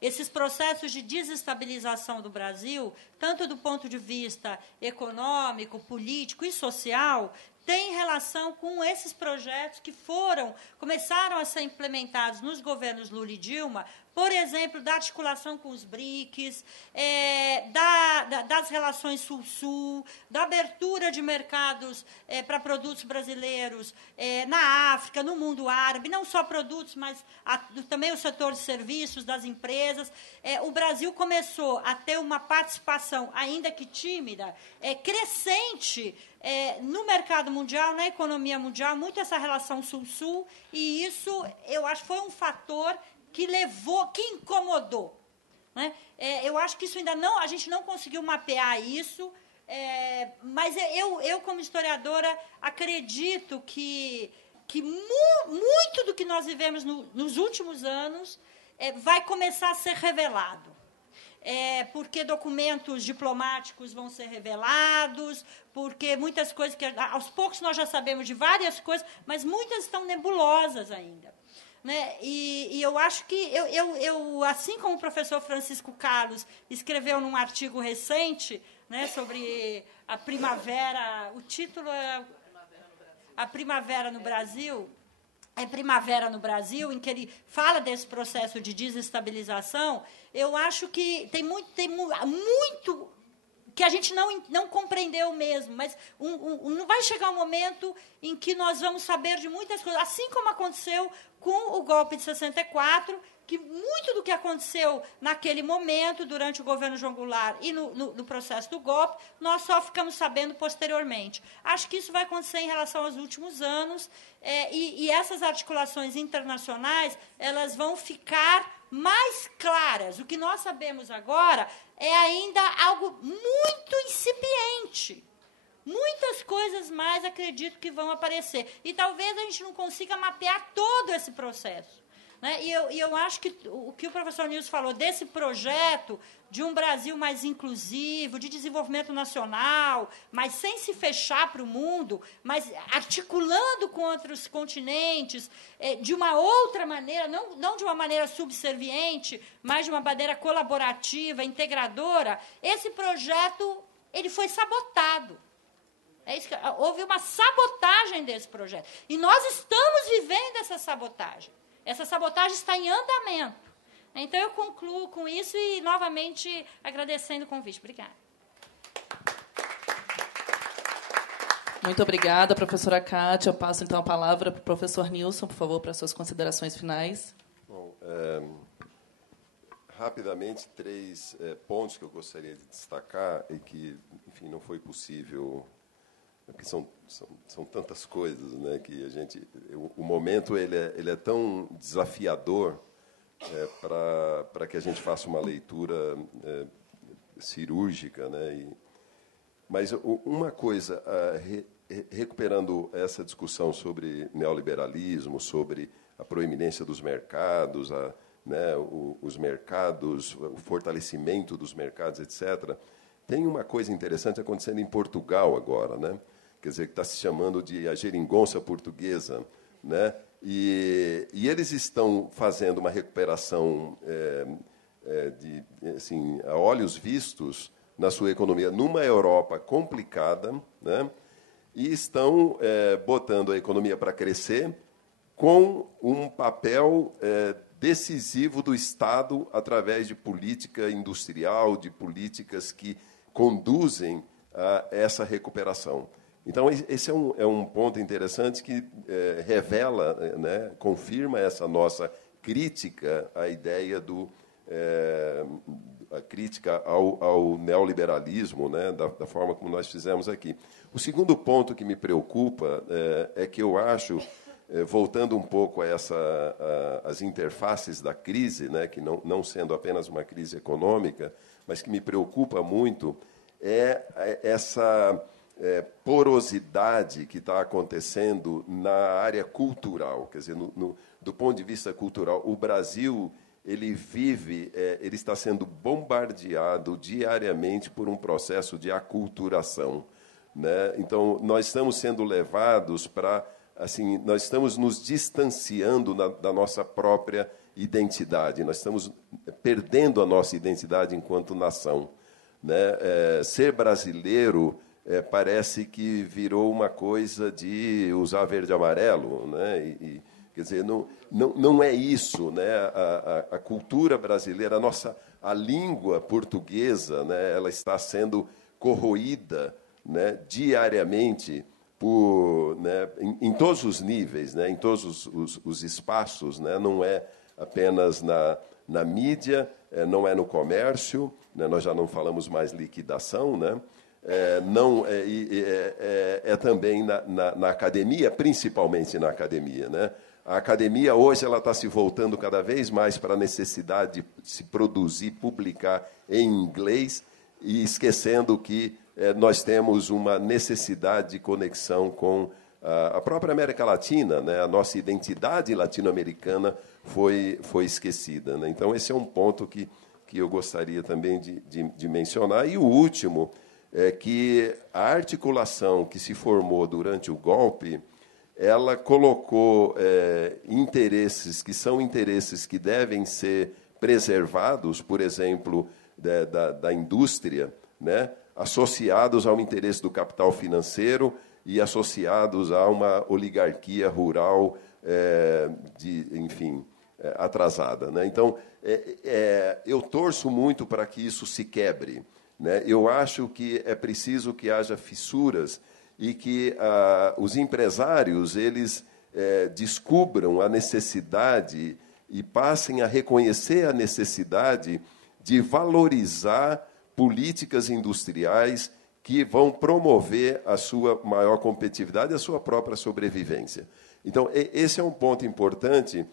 esses processos de desestabilização do Brasil, tanto do ponto de vista econômico, político e social, têm relação com esses projetos que começaram a ser implementados nos governos Lula e Dilma, por exemplo, da articulação com os BRICS, das relações Sul-Sul, da abertura de mercados para produtos brasileiros na África, no mundo árabe, não só produtos, mas também o setor de serviços, das empresas. O Brasil começou a ter uma participação, ainda que tímida, crescente no mercado mundial, na economia mundial, muito essa relação Sul-Sul, e isso, eu acho, foi um fator que incomodou, né? Eu acho que isso ainda não, a gente não conseguiu mapear isso, mas eu, como historiadora, acredito que muito do que nós vivemos nos últimos anos vai começar a ser revelado. Porque documentos diplomáticos vão ser revelados, porque muitas coisas que aos poucos nós já sabemos de várias coisas, mas muitas estão nebulosas ainda, né? E eu acho que eu assim como o professor Francisco Carlos escreveu num artigo recente, né, sobre a primavera, o título é A Primavera no Brasil. Primavera no Brasil, em que ele fala desse processo de desestabilização. Eu acho que tem muito que a gente não compreendeu mesmo, mas não vai chegar um momento em que nós vamos saber de muitas coisas, assim como aconteceu com o golpe de 64, que muito do que aconteceu naquele momento, durante o governo João Goulart e no processo do golpe, nós só ficamos sabendo posteriormente. Acho que isso vai acontecer em relação aos últimos anos, e essas articulações internacionais elas vão ficar mais claras. O que nós sabemos agora é ainda algo muito incipiente. Muitas coisas mais, acredito, que vão aparecer. E talvez a gente não consiga mapear todo esse processo, né? E eu acho que o que o professor Nilson falou desse projeto de um Brasil mais inclusivo, de desenvolvimento nacional, mas sem se fechar para o mundo, mas articulando com outros continentes, de uma outra maneira, não de uma maneira subserviente, mas de uma maneira colaborativa, integradora, esse projeto ele foi sabotado. Houve uma sabotagem desse projeto. E nós estamos vivendo essa sabotagem. Essa sabotagem está em andamento. Então, eu concluo com isso e, novamente, agradecendo o convite. Obrigada. Muito obrigada, professora Kátia. Eu passo, então, a palavra para o professor Nilson, por favor, para as suas considerações finais. Bom, rapidamente, 3 pontos que eu gostaria de destacar e que, enfim, não foi possível, porque são tantas coisas, né, que o momento ele é tão desafiador para que a gente faça uma leitura cirúrgica, né? Mas uma coisa, recuperando essa discussão sobre neoliberalismo, sobre a proeminência dos mercados, né, os mercados, o fortalecimento dos mercados, etc., tem uma coisa interessante acontecendo em Portugal agora, né? Quer dizer, que está se chamando de a geringonça portuguesa, né? E eles estão fazendo uma recuperação assim, a olhos vistos na sua economia, numa Europa complicada, né? E estão botando a economia para crescer com um papel decisivo do Estado através de política industrial, de políticas que conduzem a essa recuperação. Então, esse é um ponto interessante que revela, né, confirma essa nossa crítica à ideia a crítica ao neoliberalismo, né, da forma como nós fizemos aqui. O segundo ponto que me preocupa é que eu acho, voltando um pouco a as interfaces da crise, né, que não sendo apenas uma crise econômica, mas que me preocupa muito, é essa porosidade que está acontecendo na área cultural. Quer dizer, do ponto de vista cultural, o Brasil ele está sendo bombardeado diariamente por um processo de aculturação, né? Então, nós estamos sendo levados para... Assim, nós estamos nos distanciando da nossa própria identidade, nós estamos perdendo a nossa identidade enquanto nação, né? Ser brasileiro parece que virou uma coisa de usar verde e amarelo, né? Quer dizer, não é isso, né? A cultura brasileira, a língua portuguesa, né? Ela está sendo corroída, né, diariamente né, em todos os níveis, né, em todos os espaços, né? Não é apenas na mídia, não é no comércio, né? Nós já não falamos mais liquidação, né? Também na academia, principalmente na academia, né? A academia hoje ela está se voltando cada vez mais para a necessidade de se produzir, publicar em inglês e esquecendo que nós temos uma necessidade de conexão com a própria América Latina, né? A nossa identidade latino-americana foi esquecida, né? Então, esse é um ponto que eu gostaria também de mencionar. E o último é que a articulação que se formou durante o golpe, ela colocou interesses que são interesses que devem ser preservados, por exemplo, da indústria, né, associados ao interesse do capital financeiro e associados a uma oligarquia rural, atrasada, né? Então, eu torço muito para que isso se quebre, né? Eu acho que é preciso que haja fissuras e que os empresários eles descubram a necessidade e passem a reconhecer a necessidade de valorizar políticas industriais que vão promover a sua maior competitividade e a sua própria sobrevivência. Então, esse é um ponto importante,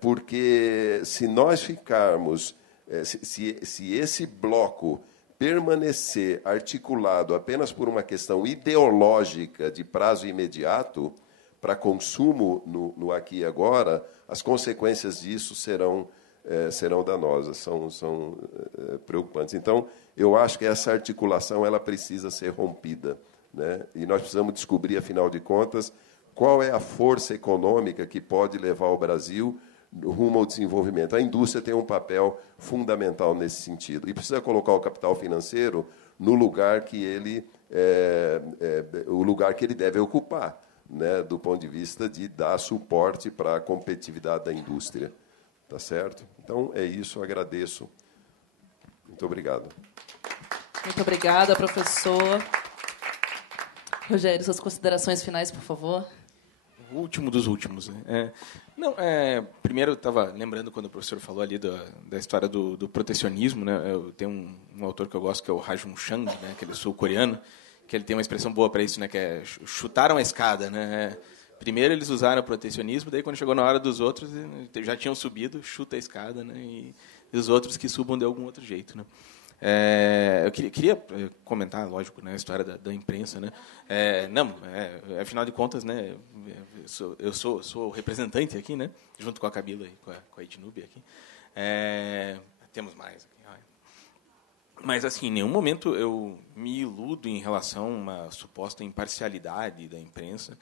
porque se nós ficarmos, se esse bloco permanecer articulado apenas por uma questão ideológica de prazo imediato para consumo no aqui e agora, as consequências disso serão danosas, são preocupantes. Então, eu acho que essa articulação ela precisa ser rompida, né? E nós precisamos descobrir, afinal de contas, qual é a força econômica que pode levar o Brasil rumo ao desenvolvimento. A indústria tem um papel fundamental nesse sentido. E precisa colocar o capital financeiro no lugar que ele deve ocupar, né, do ponto de vista de dar suporte para a competitividade da indústria. Tá certo? Então, é isso. Agradeço. Muito obrigado. Muito obrigada, professor. Rogério, suas considerações finais, por favor. O último dos últimos. Primeiro, eu estava lembrando quando o professor falou ali da história do protecionismo, né? Eu tenho um autor que eu gosto, que é o Rajum Chang, né? Aquele sul-coreano, que ele tem uma expressão boa para isso, né? Que é chutaram a escada, né? Primeiro eles usaram o protecionismo, daí quando chegou na hora dos outros, já tinham subido, chuta a escada, né? E os outros que subam de algum outro jeito, né? Eu queria comentar, lógico, né, a história da imprensa, né? Afinal de contas, né, eu sou representante aqui, né, junto com a Camila e com a Ednube aqui. Temos mais aqui. Mas, assim, em nenhum momento eu me iludo em relação a uma suposta imparcialidade da imprensa.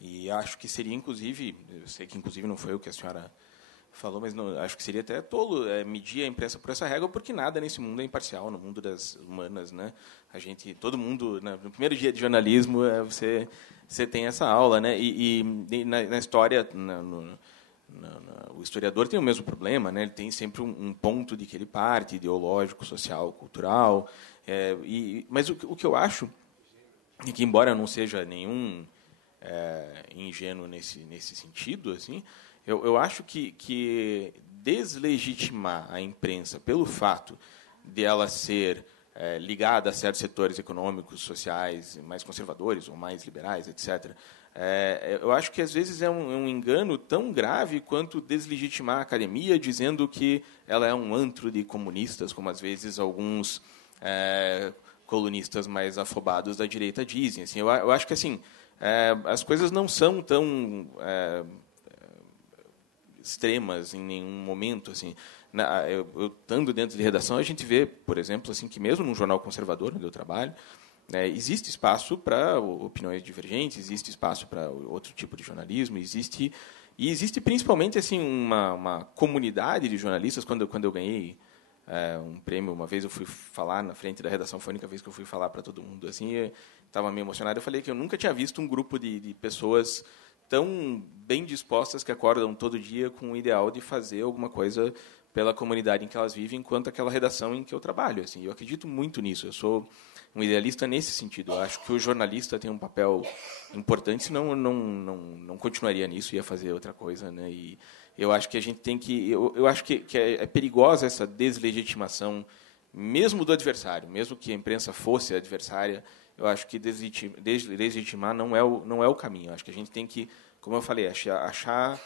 E acho que seria, inclusive, eu sei que, inclusive, não foi o que a senhora falou, mas não, acho que seria até tolo medir a imprensa por essa régua, porque nada nesse mundo é imparcial, no mundo das humanas, né? Todo mundo, no primeiro dia de jornalismo, você tem essa aula, né? E na história, o historiador tem o mesmo problema, né? Ele tem sempre um ponto de que ele parte, ideológico, social, cultural. Mas o que eu acho e que, embora eu não seja nenhum ingênuo nesse sentido, assim, eu acho que deslegitimar a imprensa pelo fato de ela ser ligada a certos setores econômicos, sociais, mais conservadores ou mais liberais, etc., eu acho que, às vezes, é um engano tão grave quanto deslegitimar a academia dizendo que ela é um antro de comunistas, como, às vezes, alguns colunistas mais afobados da direita dizem. Assim, eu acho que assim as coisas não são tão extremas em nenhum momento. Assim, eu estando dentro de redação, a gente vê, por exemplo, assim, que mesmo num jornal conservador onde eu trabalho, existe espaço para opiniões divergentes, existe espaço para outro tipo de jornalismo, existe principalmente assim uma comunidade de jornalistas. Quando eu ganhei um prêmio, uma vez eu fui falar na frente da redação, foi a única vez que eu fui falar para todo mundo, assim, estava meio emocionado. Eu falei que eu nunca tinha visto um grupo de pessoas tão bem dispostas, que acordam todo dia com o ideal de fazer alguma coisa pela comunidade em que elas vivem, quanto aquela redação em que eu trabalho. Assim, eu acredito muito nisso. Eu sou um idealista nesse sentido. Eu acho que o jornalista tem um papel importante, senão eu não continuaria nisso, ia fazer outra coisa, né? E eu acho que a gente tem que... Eu acho que é perigosa essa deslegitimação, mesmo do adversário, mesmo que a imprensa fosse adversária. Eu acho que deslegitimar não é o caminho. Eu acho que a gente tem que, como eu falei, achar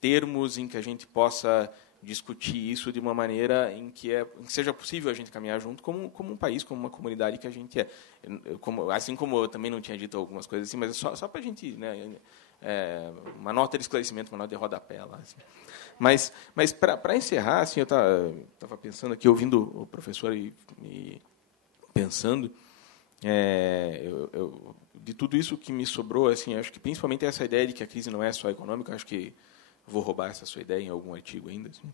termos em que a gente possa discutir isso de uma maneira em que seja possível a gente caminhar junto como um país, como uma comunidade que a gente é. Assim como eu também não tinha dito algumas coisas assim, mas só para a gente... Né, uma nota de esclarecimento, uma nota de rodapé lá. Assim. Mas para encerrar, assim, eu estava pensando aqui, ouvindo o professor e pensando... de tudo isso que me sobrou, assim, acho que principalmente essa ideia de que a crise não é só econômica. Acho que vou roubar essa sua ideia em algum artigo ainda, assim.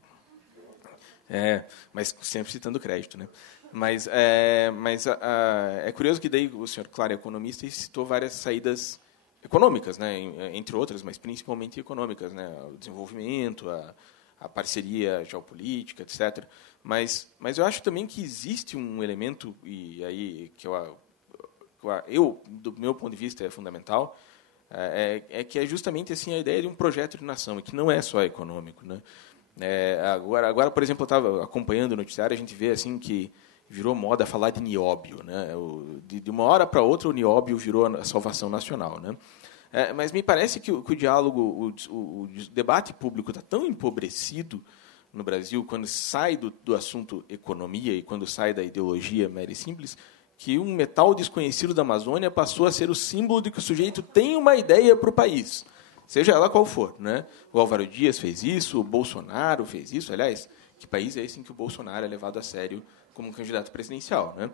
Mas sempre citando crédito, né? Mas é curioso que daí o senhor, claro, é economista e citou várias saídas econômicas, né? Entre outras, mas principalmente econômicas, né? O desenvolvimento, a parceria geopolítica, etc. Mas eu acho também que existe um elemento, e aí que do meu ponto de vista, é fundamental, que é justamente assim a ideia de um projeto de nação, e que não é só econômico, né? Agora, por exemplo, eu estava acompanhando o noticiário, a gente vê assim que virou moda falar de nióbio, né? De uma hora para outra, o nióbio virou a salvação nacional, né? Mas me parece que o diálogo, o debate público está tão empobrecido no Brasil, quando sai do assunto economia e quando sai da ideologia mera e simples, que um metal desconhecido da Amazônia passou a ser o símbolo de que o sujeito tem uma ideia para o país, seja ela qual for, né? O Álvaro Dias fez isso, o Bolsonaro fez isso. Aliás, que país é esse em que o Bolsonaro é levado a sério como um candidato presidencial, né?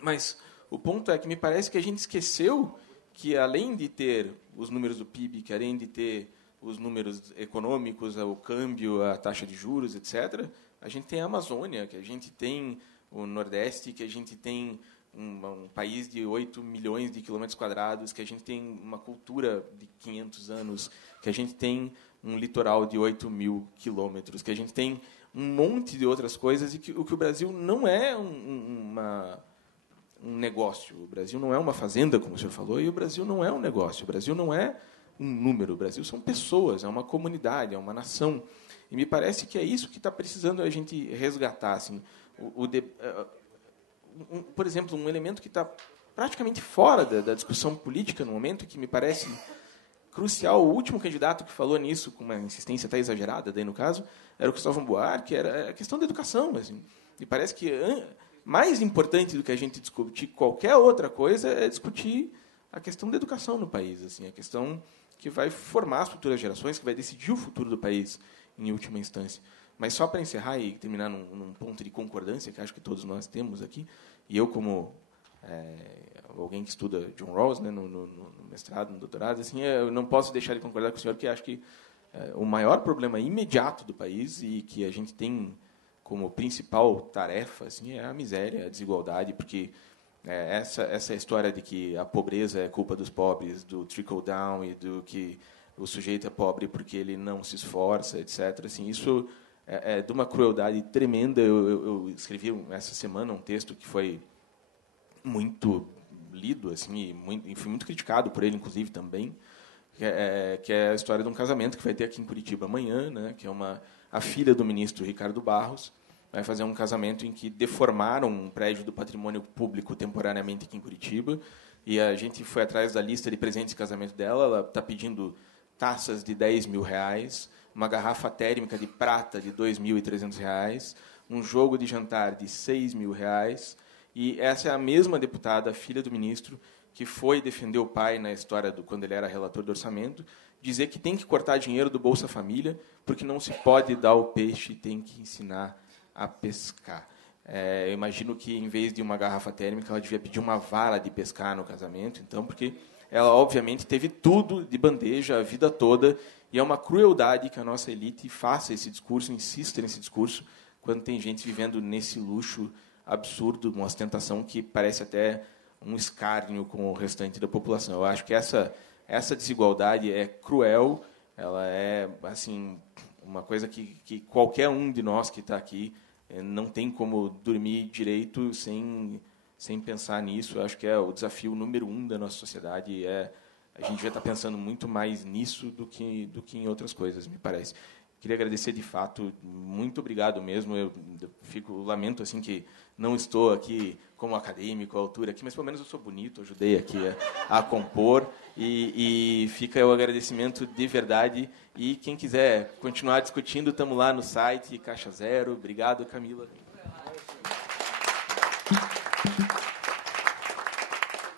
Mas o ponto é que me parece que a gente esqueceu que, além de ter os números do PIB, que além de ter os números econômicos, o câmbio, a taxa de juros, etc., a gente tem a Amazônia, que a gente tem o Nordeste, que a gente tem um país de 8 milhões de quilômetros quadrados, que a gente tem uma cultura de 500 anos, que a gente tem um litoral de 8 mil quilômetros, que a gente tem um monte de outras coisas, e que o Brasil não é um negócio. O Brasil não é uma fazenda, como o senhor falou, e o Brasil não é um negócio. O Brasil não é um número. O Brasil são pessoas, é uma comunidade, é uma nação. E me parece que é isso que está precisando a gente resgatar. Assim, por exemplo, um elemento que está praticamente fora da discussão política no momento, e que me parece crucial. O último candidato que falou nisso, com uma insistência até exagerada, daí no caso, era o Cristóvão Buarque, era a questão da educação. Assim. E parece que mais importante do que a gente discutir qualquer outra coisa é discutir a questão da educação no país, assim, a questão que vai formar as futuras gerações, que vai decidir o futuro do país, em última instância. Mas só para encerrar e terminar num ponto de concordância, que acho que todos nós temos aqui, e eu, como alguém que estuda John Rawls, né, no mestrado, no doutorado, assim, eu não posso deixar de concordar com o senhor que acho que o maior problema imediato do país, e que a gente tem como principal tarefa, assim, é a miséria, a desigualdade, porque essa história de que a pobreza é culpa dos pobres, do trickle down, e do que o sujeito é pobre porque ele não se esforça, etc. Assim, isso é de uma crueldade tremenda. Eu escrevi essa semana um texto que foi muito lido assim, e fui muito criticado por ele, inclusive, também, que é a história de um casamento que vai ter aqui em Curitiba amanhã, né, que é a filha do ministro Ricardo Barros, vai fazer um casamento em que deformaram um prédio do patrimônio público temporariamente aqui em Curitiba, e a gente foi atrás da lista de presentes de casamento dela. Ela está pedindo taças de R$10 mil, uma garrafa térmica de prata de R$2.300, um jogo de jantar de R$6 mil, e essa é a mesma deputada, filha do ministro, que foi defender o pai na história quando ele era relator do orçamento, dizer que tem que cortar dinheiro do Bolsa Família, porque não se pode dar o peixe, tem que ensinar a pescar. Eu imagino que, em vez de uma garrafa térmica, ela devia pedir uma vara de pescar no casamento, então, porque ela, obviamente, teve tudo de bandeja a vida toda, e é uma crueldade que a nossa elite faça esse discurso, insista nesse discurso, quando tem gente vivendo nesse luxo absurdo, uma ostentação que parece até um escárnio com o restante da população. Eu acho que essa desigualdade é cruel, ela é assim uma coisa que qualquer um de nós que está aqui não tem como dormir direito sem pensar nisso. Eu acho que é o desafio número 1 da nossa sociedade. A gente já está pensando muito mais nisso do que em outras coisas, me parece. Queria agradecer, de fato, muito obrigado mesmo. Eu lamento assim que não estou aqui como acadêmico à altura aqui, mas pelo menos eu sou bonito, ajudei aqui a compor, e fica o agradecimento de verdade. E quem quiser continuar discutindo, estamos lá no site Caixa Zero. Obrigado, Camila.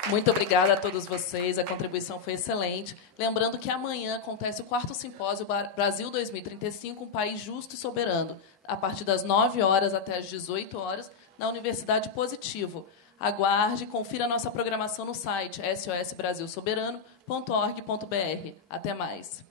Muito obrigada a todos vocês, a contribuição foi excelente. Lembrando que amanhã acontece o 4º Simpósio Brasil 2035, um país justo e soberano, a partir das 9 horas até as 18 horas, na Universidade Positivo. Aguarde e confira a nossa programação no site sosbrasilsoberano.org.br. Até mais.